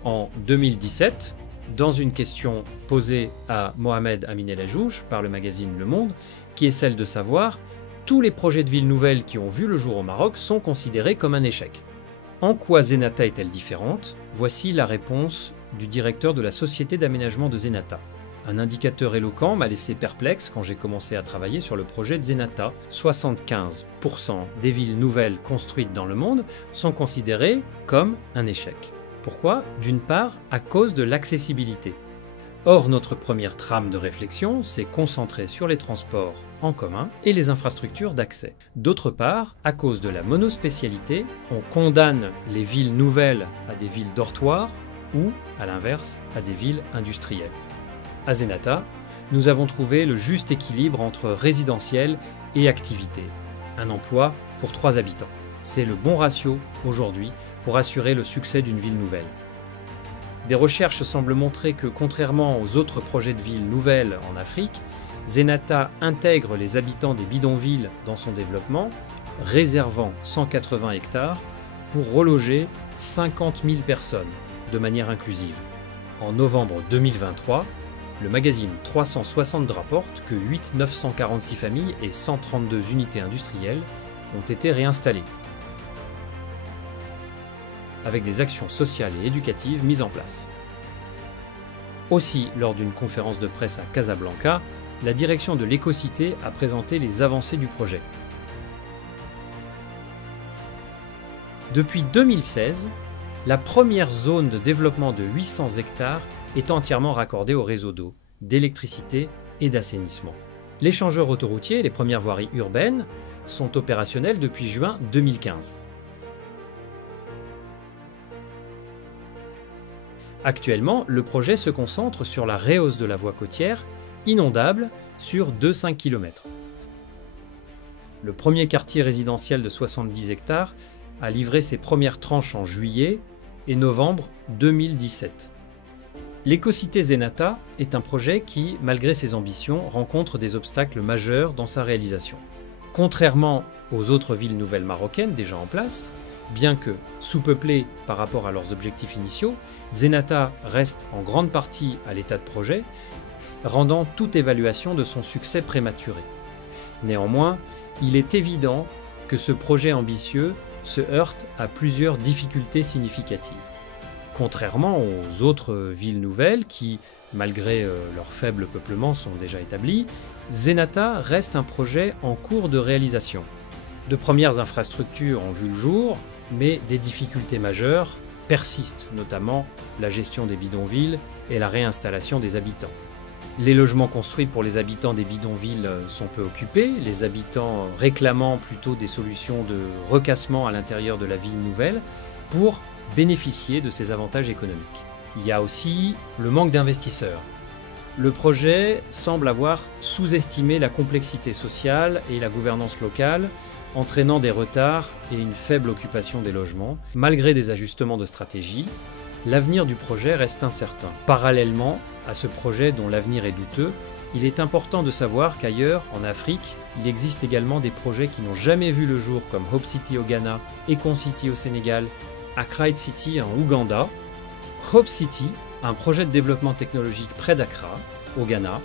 En 2017, dans une question posée à Mohamed Amin El Ajouch par le magazine Le Monde, qui est celle de savoir tous les projets de villes nouvelles qui ont vu le jour au Maroc sont considérés comme un échec. En quoi Zenata est-elle différente? Voici la réponse du directeur de la Société d'aménagement de Zenata. Un indicateur éloquent m'a laissé perplexe quand j'ai commencé à travailler sur le projet de Zenata. 75% des villes nouvelles construites dans le monde sont considérées comme un échec. Pourquoi? D'une part, à cause de l'accessibilité. Or, notre première trame de réflexion s'est concentrée sur les transports en commun et les infrastructures d'accès. D'autre part, à cause de la monospécialité, on condamne les villes nouvelles à des villes dortoirs ou, à l'inverse, à des villes industrielles. À Zenata, nous avons trouvé le juste équilibre entre résidentiel et activité. Un emploi pour 3 habitants. C'est le bon ratio aujourd'hui pour assurer le succès d'une ville nouvelle. Des recherches semblent montrer que, contrairement aux autres projets de villes nouvelles en Afrique, Zenata intègre les habitants des bidonvilles dans son développement, réservant 180 hectares pour reloger 50 000 personnes de manière inclusive. En novembre 2023, le magazine 360 rapporte que 946 familles et 132 unités industrielles ont été réinstallées, avec des actions sociales et éducatives mises en place. Aussi, lors d'une conférence de presse à Casablanca, la direction de l'éco-cité a présenté les avancées du projet. Depuis 2016, la première zone de développement de 800 hectares est entièrement raccordée au réseau d'eau, d'électricité et d'assainissement. L'échangeur autoroutier et les premières voiries urbaines sont opérationnels depuis juin 2015. Actuellement, le projet se concentre sur la rehausse de la voie côtière, inondable, sur 2,5 km. Le premier quartier résidentiel de 70 hectares a livré ses premières tranches en juillet et novembre 2017. L'éco-cité Zenata est un projet qui, malgré ses ambitions, rencontre des obstacles majeurs dans sa réalisation. Contrairement aux autres villes nouvelles marocaines déjà en place, bien que sous-peuplées par rapport à leurs objectifs initiaux, Zenata reste en grande partie à l'état de projet, rendant toute évaluation de son succès prématuré. Néanmoins, il est évident que ce projet ambitieux se heurte à plusieurs difficultés significatives. Contrairement aux autres villes nouvelles qui, malgré leur faible peuplement, sont déjà établies, Zenata reste un projet en cours de réalisation. De premières infrastructures ont vu le jour, mais des difficultés majeures persistent, notamment la gestion des bidonvilles et la réinstallation des habitants. Les logements construits pour les habitants des bidonvilles sont peu occupés, les habitants réclamant plutôt des solutions de recassement à l'intérieur de la ville nouvelle pour bénéficier de ces avantages économiques. Il y a aussi le manque d'investisseurs. Le projet semble avoir sous-estimé la complexité sociale et la gouvernance locale, entraînant des retards et une faible occupation des logements. Malgré des ajustements de stratégie, l'avenir du projet reste incertain. Parallèlement à ce projet dont l'avenir est douteux, il est important de savoir qu'ailleurs, en Afrique, il existe également des projets qui n'ont jamais vu le jour comme Hope City au Ghana, Econ City au Sénégal, Accra City en Ouganda. Hope City, un projet de développement technologique près d'Accra, au Ghana,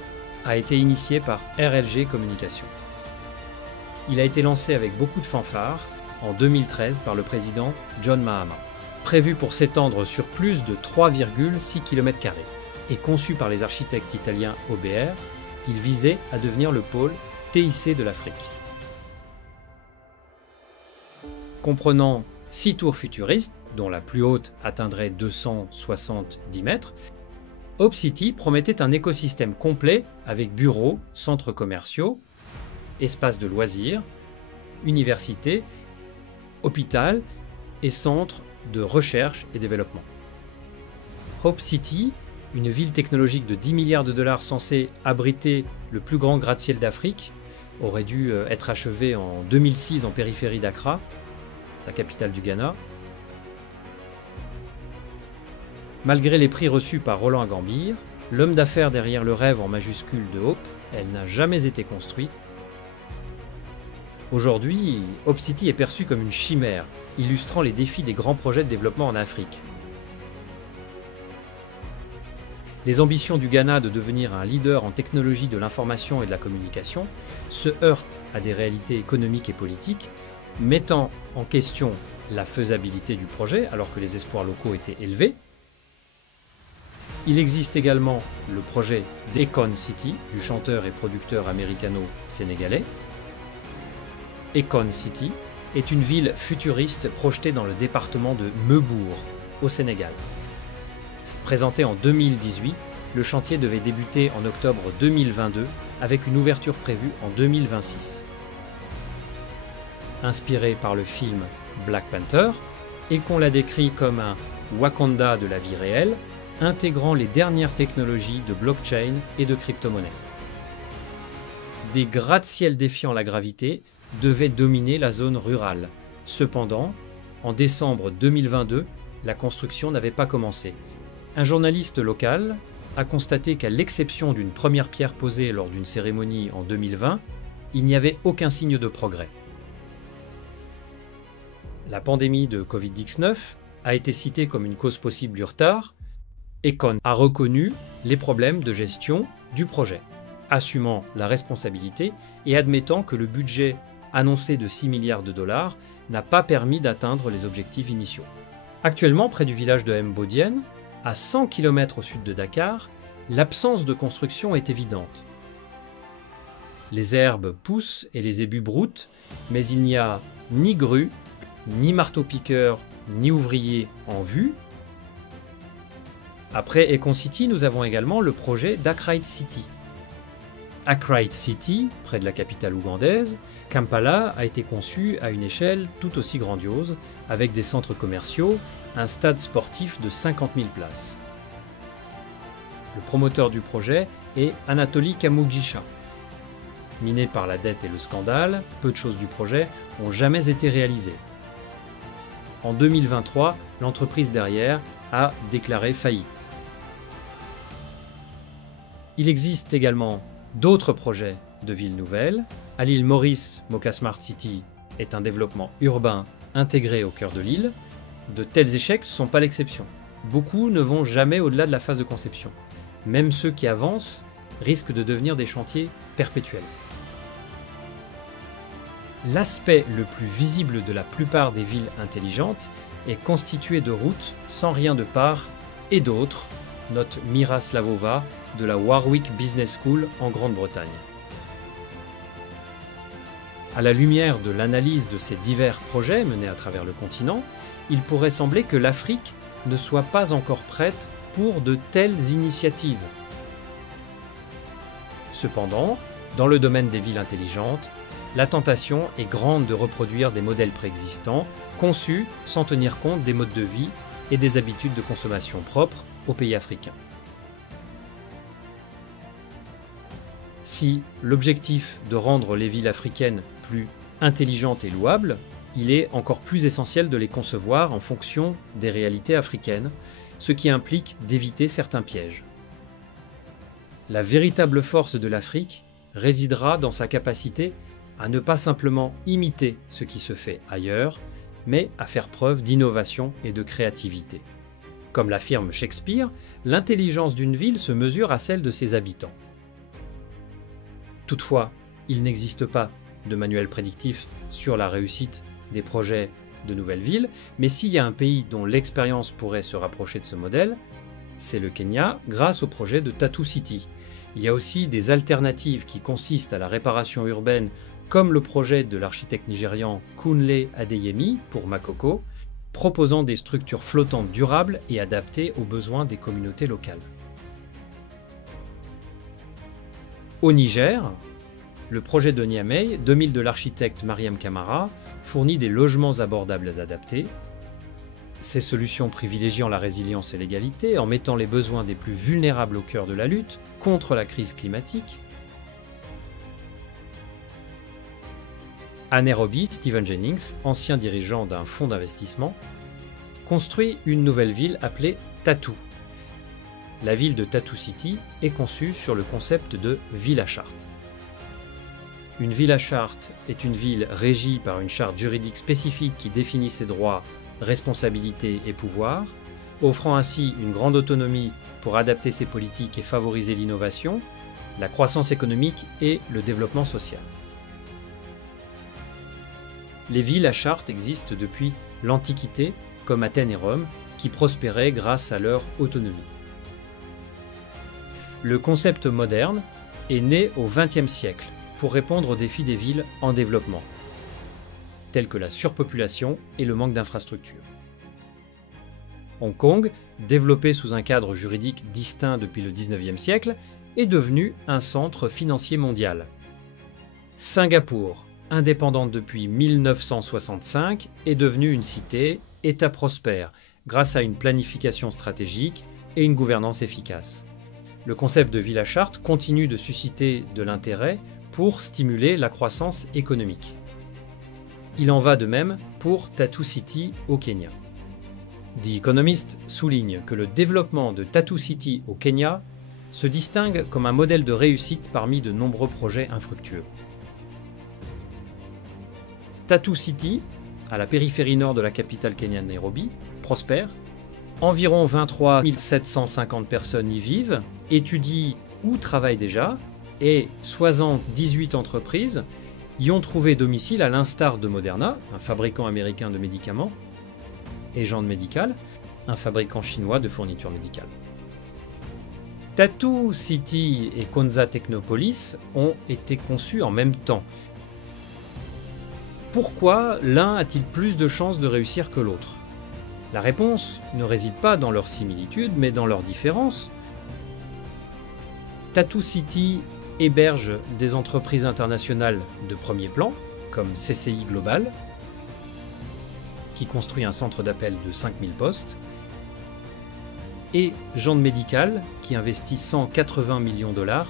a été initié par RLG Communication. il a été lancé avec beaucoup de fanfare en 2013 par le président John Mahama. Prévu pour s'étendre sur plus de 3,6 km² et conçu par les architectes italiens OBR, il visait à devenir le pôle TIC de l'Afrique. Comprenant 6 tours futuristes, dont la plus haute atteindrait 270 mètres, Hope City promettait un écosystème complet avec bureaux, centres commerciaux, espaces de loisirs, universités, hôpital et centres de recherche et développement. Hope City, une ville technologique de 10 milliards de dollars censée abriter le plus grand gratte-ciel d'Afrique, aurait dû être achevée en 2006 en périphérie d'Accra, la capitale du Ghana. Malgré les prix reçus par Roland Agambir, l'homme d'affaires derrière le rêve en majuscule de Hope, elle n'a jamais été construite. Aujourd'hui, Hope City est perçue comme une chimère, illustrant les défis des grands projets de développement en Afrique. Les ambitions du Ghana de devenir un leader en technologie de l'information et de la communication se heurtent à des réalités économiques et politiques, mettant en question la faisabilité du projet alors que les espoirs locaux étaient élevés. Il existe également le projet d'Akon City du chanteur et producteur américano-sénégalais. Akon City est une ville futuriste projetée dans le département de Mebour, au Sénégal. Présenté en 2018, le chantier devait débuter en octobre 2022 avec une ouverture prévue en 2026. Inspiré par le film Black Panther, Akon l'a décrit comme un Wakanda de la vie réelle, intégrant les dernières technologies de blockchain et de crypto-monnaie. Des gratte-ciel défiant la gravité devaient dominer la zone rurale. Cependant, en décembre 2022, la construction n'avait pas commencé. Un journaliste local a constaté qu'à l'exception d'une première pierre posée lors d'une cérémonie en 2020, il n'y avait aucun signe de progrès. La pandémie de Covid-19 a été citée comme une cause possible du retard. Akon a reconnu les problèmes de gestion du projet, assumant la responsabilité et admettant que le budget annoncé de 6 milliards de dollars n'a pas permis d'atteindre les objectifs initiaux. Actuellement, près du village de Mbodiène, à 100 km au sud de Dakar, l'absence de construction est évidente. Les herbes poussent et les ébus broutent, mais il n'y a ni grue, ni marteau-piqueur, ni ouvrier en vue. Après Akon City, nous avons également le projet d'Akrite City. Akrite City, près de la capitale ougandaise, Kampala a été conçu à une échelle tout aussi grandiose, avec des centres commerciaux, un stade sportif de 50 000 places. Le promoteur du projet est Anatoly Kamugisha. Miné par la dette et le scandale, peu de choses du projet n'ont jamais été réalisées. En 2023, l'entreprise derrière a déclaré faillite. Il existe également d'autres projets de villes nouvelles. À l'île Maurice, Moka Smart City est un développement urbain intégré au cœur de l'île. De tels échecs ne sont pas l'exception. Beaucoup ne vont jamais au-delà de la phase de conception. Même ceux qui avancent risquent de devenir des chantiers perpétuels. L'aspect le plus visible de la plupart des villes intelligentes est constitué de routes sans rien de part et d'autres, note Mira Slavova de la Warwick Business School en Grande-Bretagne. À la lumière de l'analyse de ces divers projets menés à travers le continent, il pourrait sembler que l'Afrique ne soit pas encore prête pour de telles initiatives. Cependant, dans le domaine des villes intelligentes, la tentation est grande de reproduire des modèles préexistants, conçus sans tenir compte des modes de vie et des habitudes de consommation propres aux pays africains. Si l'objectif de rendre les villes africaines plus intelligentes et louables, il est encore plus essentiel de les concevoir en fonction des réalités africaines, ce qui implique d'éviter certains pièges. La véritable force de l'Afrique résidera dans sa capacité à ne pas simplement imiter ce qui se fait ailleurs, mais à faire preuve d'innovation et de créativité. Comme l'affirme Shakespeare, l'intelligence d'une ville se mesure à celle de ses habitants. Toutefois, il n'existe pas de manuels prédictifs sur la réussite des projets de nouvelles villes, mais s'il y a un pays dont l'expérience pourrait se rapprocher de ce modèle, c'est le Kenya grâce au projet de Tatu City. Il y a aussi des alternatives qui consistent à la réparation urbaine, comme le projet de l'architecte nigérian Kunle Adeyemi pour Makoko, proposant des structures flottantes durables et adaptées aux besoins des communautés locales. Au Niger, le projet de Niamey, 2000 de l'architecte Mariam Kamara, fournit des logements abordables adaptés. Ces solutions privilégient la résilience et l'égalité en mettant les besoins des plus vulnérables au cœur de la lutte contre la crise climatique. À Nairobi, Stephen Jennings, ancien dirigeant d'un fonds d'investissement, construit une nouvelle ville appelée Tatu. La ville de Tatu City est conçue sur le concept de ville-charte. Une ville-charte est une ville régie par une charte juridique spécifique qui définit ses droits, responsabilités et pouvoirs, offrant ainsi une grande autonomie pour adapter ses politiques et favoriser l'innovation, la croissance économique et le développement social. Les villes à charte existent depuis l'Antiquité, comme Athènes et Rome, qui prospéraient grâce à leur autonomie. Le concept moderne est né au XXe siècle pour répondre aux défis des villes en développement, tels que la surpopulation et le manque d'infrastructures. Hong Kong, développé sous un cadre juridique distinct depuis le XIXe siècle, est devenu un centre financier mondial. Singapour, indépendante depuis 1965, est devenue une cité, État prospère, grâce à une planification stratégique et une gouvernance efficace. Le concept de ville à charte continue de susciter de l'intérêt pour stimuler la croissance économique. Il en va de même pour Tatu City au Kenya. The Economist souligne que le développement de Tatu City au Kenya se distingue comme un modèle de réussite parmi de nombreux projets infructueux. Tatu City, à la périphérie nord de la capitale kenyane Nairobi, prospère. Environ 23 750 personnes y vivent, étudient ou travaillent déjà, et 78 entreprises y ont trouvé domicile à l'instar de Moderna, un fabricant américain de médicaments, et Jand Medical, un fabricant chinois de fournitures médicales. Tatu City et Konza Technopolis ont été conçus en même temps. Pourquoi l'un a-t-il plus de chances de réussir que l'autre? La réponse ne réside pas dans leurs similitudes, mais dans leurs différences. Tatu City héberge des entreprises internationales de premier plan, comme CCI Global, qui construit un centre d'appel de 5000 postes, et Jand Medical, qui investit 180 millions $,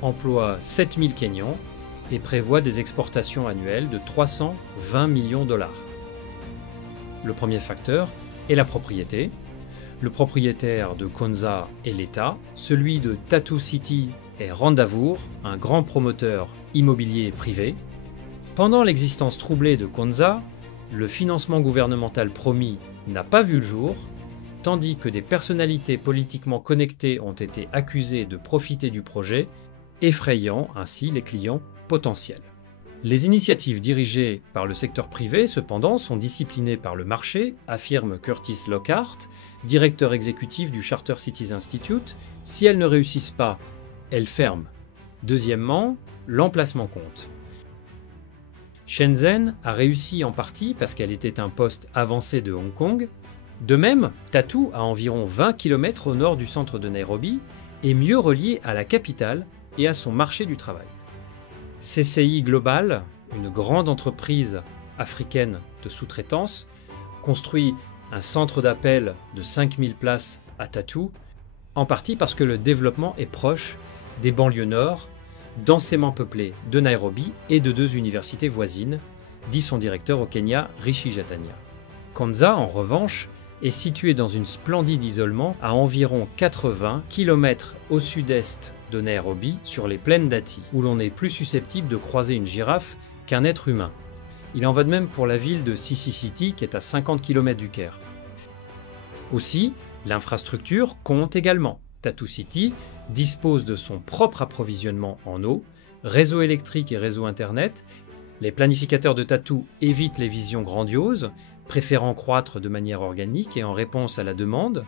emploie 7000 Kenyans et prévoit des exportations annuelles de 320 millions $. Le premier facteur est la propriété. Le propriétaire de Konza est l'État, celui de Tatu City est Randavour, un grand promoteur immobilier privé. Pendant l'existence troublée de Konza, le financement gouvernemental promis n'a pas vu le jour, tandis que des personnalités politiquement connectées ont été accusées de profiter du projet, effrayant ainsi les clients potentiels. Les initiatives dirigées par le secteur privé, cependant, sont disciplinées par le marché, affirme Curtis Lockhart, directeur exécutif du Charter Cities Institute. Si elles ne réussissent pas, elles ferment. Deuxièmement, l'emplacement compte. Shenzhen a réussi en partie parce qu'elle était un poste avancé de Hong Kong. De même, Tatu, à environ 20 km au nord du centre de Nairobi, est mieux reliée à la capitale et à son marché du travail. CCI Global, une grande entreprise africaine de sous-traitance, construit un centre d'appel de 5000 places à Tatu, en partie parce que le développement est proche des banlieues nord, densément peuplées de Nairobi et de 2 universités voisines, dit son directeur au Kenya, Rishi Jatania. Konza, en revanche, est situé dans une splendide isolement à environ 80 km au sud-est de Nairobi, sur les plaines d'Ati, où l'on est plus susceptible de croiser une girafe qu'un être humain. Il en va de même pour la ville de Sisi City, qui est à 50 km du Caire. Aussi, l'infrastructure compte également. Tatu City dispose de son propre approvisionnement en eau, réseau électrique et réseau Internet, Les planificateurs de Tatou évitent les visions grandioses, préférant croître de manière organique et en réponse à la demande.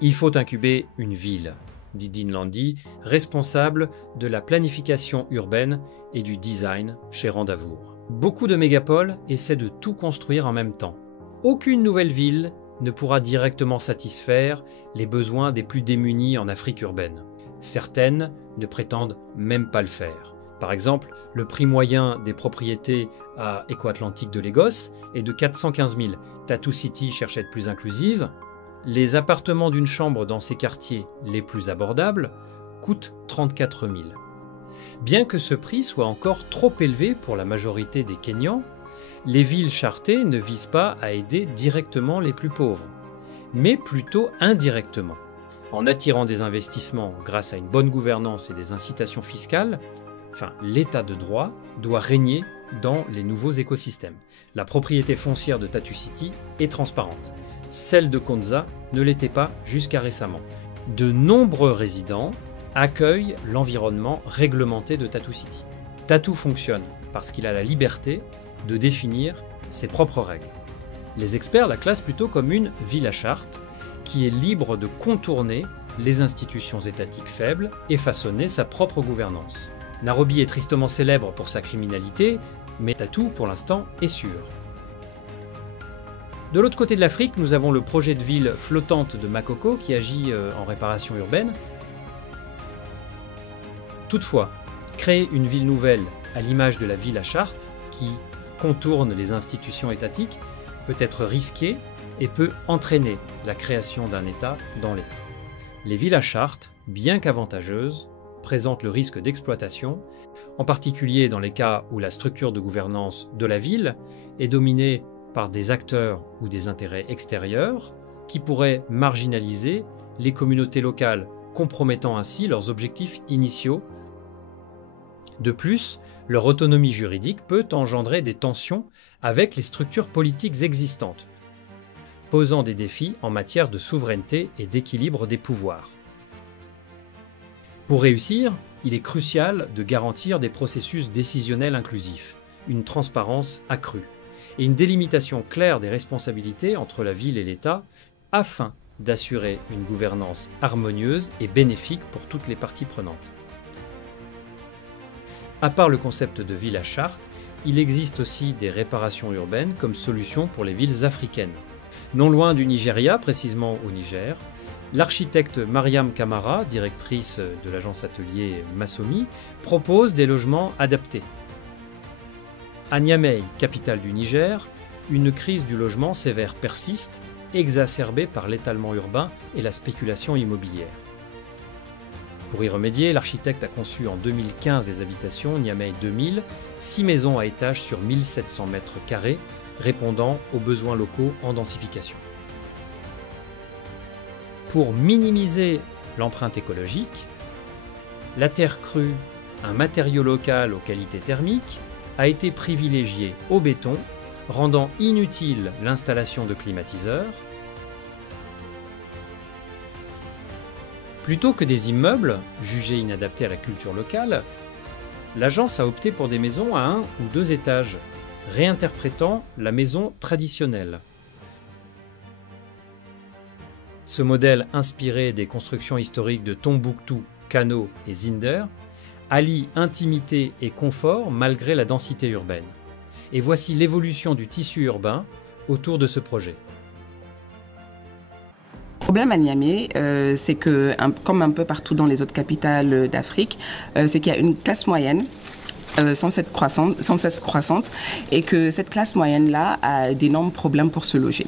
Il faut incuber une ville, dit Dean Landy, responsable de la planification urbaine et du design chez Randavour. Beaucoup de mégapoles essaient de tout construire en même temps. Aucune nouvelle ville ne pourra directement satisfaire les besoins des plus démunis en Afrique urbaine. Certaines ne prétendent même pas le faire. Par exemple, le prix moyen des propriétés à Éco-Atlantique de Lagos est de 415 000. Tattoo City cherche à être plus inclusive. Les appartements d'une chambre dans ces quartiers les plus abordables coûtent 34 000. Bien que ce prix soit encore trop élevé pour la majorité des Kenyans, les villes chartées ne visent pas à aider directement les plus pauvres, mais plutôt indirectement. En attirant des investissements grâce à une bonne gouvernance et des incitations fiscales, l'état de droit doit régner dans les nouveaux écosystèmes. La propriété foncière de Tattoo City est transparente. Celle de Konza ne l'était pas jusqu'à récemment. De nombreux résidents accueillent l'environnement réglementé de Tattoo City. Tattoo fonctionne parce qu'il a la liberté de définir ses propres règles. Les experts la classent plutôt comme une ville à charte qui est libre de contourner les institutions étatiques faibles et façonner sa propre gouvernance. Nairobi est tristement célèbre pour sa criminalité, mais Tattoo, pour l'instant, est sûr. De l'autre côté de l'Afrique, nous avons le projet de ville flottante de Makoko qui agit en réparation urbaine. Toutefois, créer une ville nouvelle à l'image de la ville à charte, qui contourne les institutions étatiques, peut être risqué et peut entraîner la création d'un État dans l'État. Les villes à charte, bien qu'avantageuses, présentent le risque d'exploitation, en particulier dans les cas où la structure de gouvernance de la ville est dominée par des acteurs ou des intérêts extérieurs qui pourraient marginaliser les communautés locales, compromettant ainsi leurs objectifs initiaux. De plus, leur autonomie juridique peut engendrer des tensions avec les structures politiques existantes, posant des défis en matière de souveraineté et d'équilibre des pouvoirs. Pour réussir, il est crucial de garantir des processus décisionnels inclusifs, une transparence accrue et une délimitation claire des responsabilités entre la ville et l'État afin d'assurer une gouvernance harmonieuse et bénéfique pour toutes les parties prenantes. À part le concept de ville à charte, il existe aussi des réparations urbaines comme solution pour les villes africaines. Non loin du Nigeria, précisément au Niger, l'architecte Mariam Kamara, directrice de l'agence atelier Masomi, propose des logements adaptés. À Niamey, capitale du Niger, une crise du logement sévère persiste, exacerbée par l'étalement urbain et la spéculation immobilière. Pour y remédier, l'architecte a conçu en 2015 des habitations Niamey 2000, 6 maisons à étages sur 1700 mètres carrés, répondant aux besoins locaux en densification. Pour minimiser l'empreinte écologique, la terre crue, un matériau local aux qualités thermiques, a été privilégié au béton, rendant inutile l'installation de climatiseurs. Plutôt que des immeubles, jugés inadaptés à la culture locale, l'agence a opté pour des maisons à 1 ou 2 étages, réinterprétant la maison traditionnelle. Ce modèle, inspiré des constructions historiques de Tombouctou, Kano et Zinder, allie intimité et confort malgré la densité urbaine. Et voici l'évolution du tissu urbain autour de ce projet. Le problème à Niamey, c'est que, comme un peu partout dans les autres capitales d'Afrique, c'est qu'il y a une classe moyenne sans cesse croissante et que cette classe moyenne-là a d'énormes problèmes pour se loger.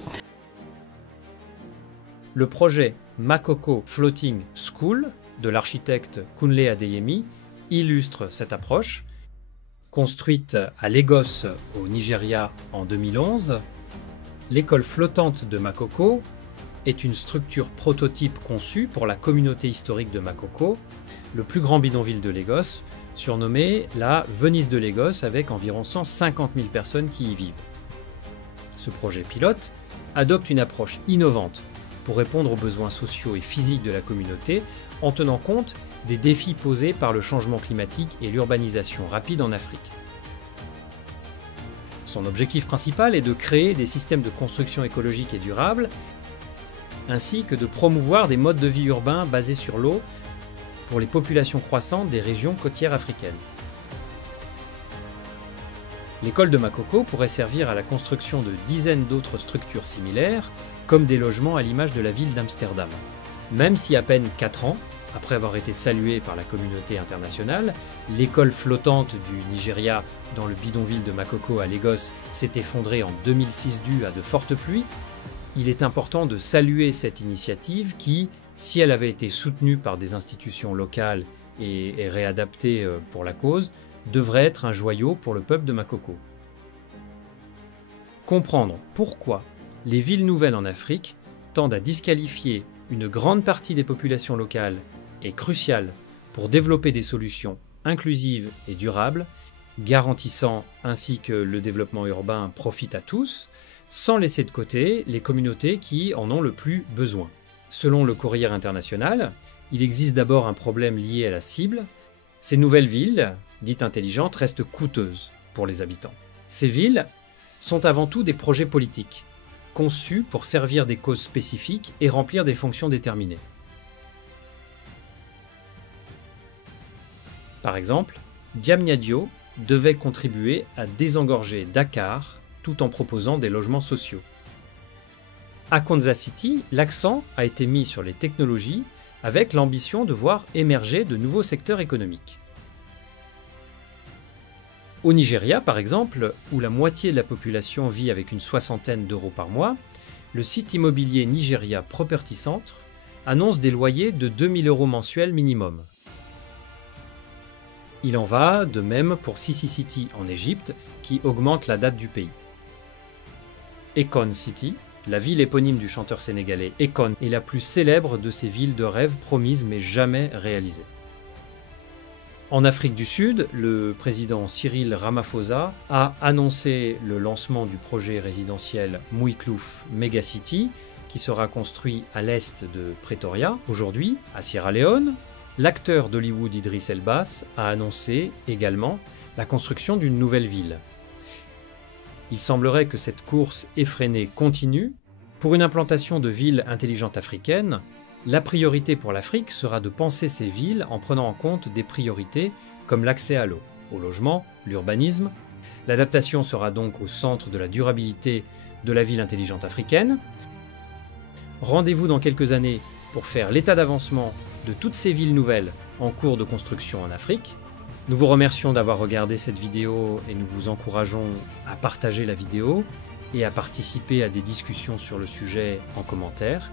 Le projet Makoko Floating School de l'architecte Kunle Adeyemi illustre cette approche. Construite à Lagos, au Nigeria, en 2011, l'école flottante de Makoko est une structure prototype conçue pour la communauté historique de Makoko, le plus grand bidonville de Lagos, surnommé la Venise de Lagos avec environ 150 000 personnes qui y vivent. Ce projet pilote adopte une approche innovante pour répondre aux besoins sociaux et physiques de la communauté en tenant compte des défis posés par le changement climatique et l'urbanisation rapide en Afrique. Son objectif principal est de créer des systèmes de construction écologiques et durables, ainsi que de promouvoir des modes de vie urbains basés sur l'eau pour les populations croissantes des régions côtières africaines. L'école de Makoko pourrait servir à la construction de dizaines d'autres structures similaires, comme des logements à l'image de la ville d'Amsterdam. Même si à peine 4 ans, après avoir été saluée par la communauté internationale, l'école flottante du Nigeria dans le bidonville de Makoko à Lagos s'est effondrée en 2006 due à de fortes pluies, il est important de saluer cette initiative qui, si elle avait été soutenue par des institutions locales et réadaptée pour la cause, devrait être un joyau pour le peuple de Makoko. Comprendre pourquoi les villes nouvelles en Afrique tendent à disqualifier une grande partie des populations locales est crucial pour développer des solutions inclusives et durables, garantissant ainsi que le développement urbain profite à tous, sans laisser de côté les communautés qui en ont le plus besoin. Selon le Courrier international, il existe d'abord un problème lié à la cible. Ces nouvelles villes, dites intelligentes, restent coûteuses pour les habitants. Ces villes sont avant tout des projets politiques, conçus pour servir des causes spécifiques et remplir des fonctions déterminées. Par exemple, Diamniadio devait contribuer à désengorger Dakar tout en proposant des logements sociaux. À Konza City, l'accent a été mis sur les technologies avec l'ambition de voir émerger de nouveaux secteurs économiques. Au Nigeria, par exemple, où la moitié de la population vit avec une soixantaine d'euros par mois, le site immobilier Nigeria Property Centre annonce des loyers de 2000 € mensuels minimum. Il en va de même pour Sisi City en Égypte, qui augmente la date du pays. Ekon City, la ville éponyme du chanteur sénégalais Ekon, est la plus célèbre de ces villes de rêve promises mais jamais réalisées. En Afrique du Sud, le président Cyril Ramaphosa a annoncé le lancement du projet résidentiel Mouiklouf Megacity, qui sera construit à l'est de Pretoria. Aujourd'hui, à Sierra Leone, l'acteur d'Hollywood Idris Elba a annoncé également la construction d'une nouvelle ville. Il semblerait que cette course effrénée continue. Pour une implantation de villes intelligentes africaines, la priorité pour l'Afrique sera de penser ces villes en prenant en compte des priorités comme l'accès à l'eau, au logement, l'urbanisme. L'adaptation sera donc au centre de la durabilité de la ville intelligente africaine. Rendez-vous dans quelques années pour faire l'état d'avancement de toutes ces villes nouvelles en cours de construction en Afrique. Nous vous remercions d'avoir regardé cette vidéo et nous vous encourageons à partager la vidéo et à participer à des discussions sur le sujet en commentaire.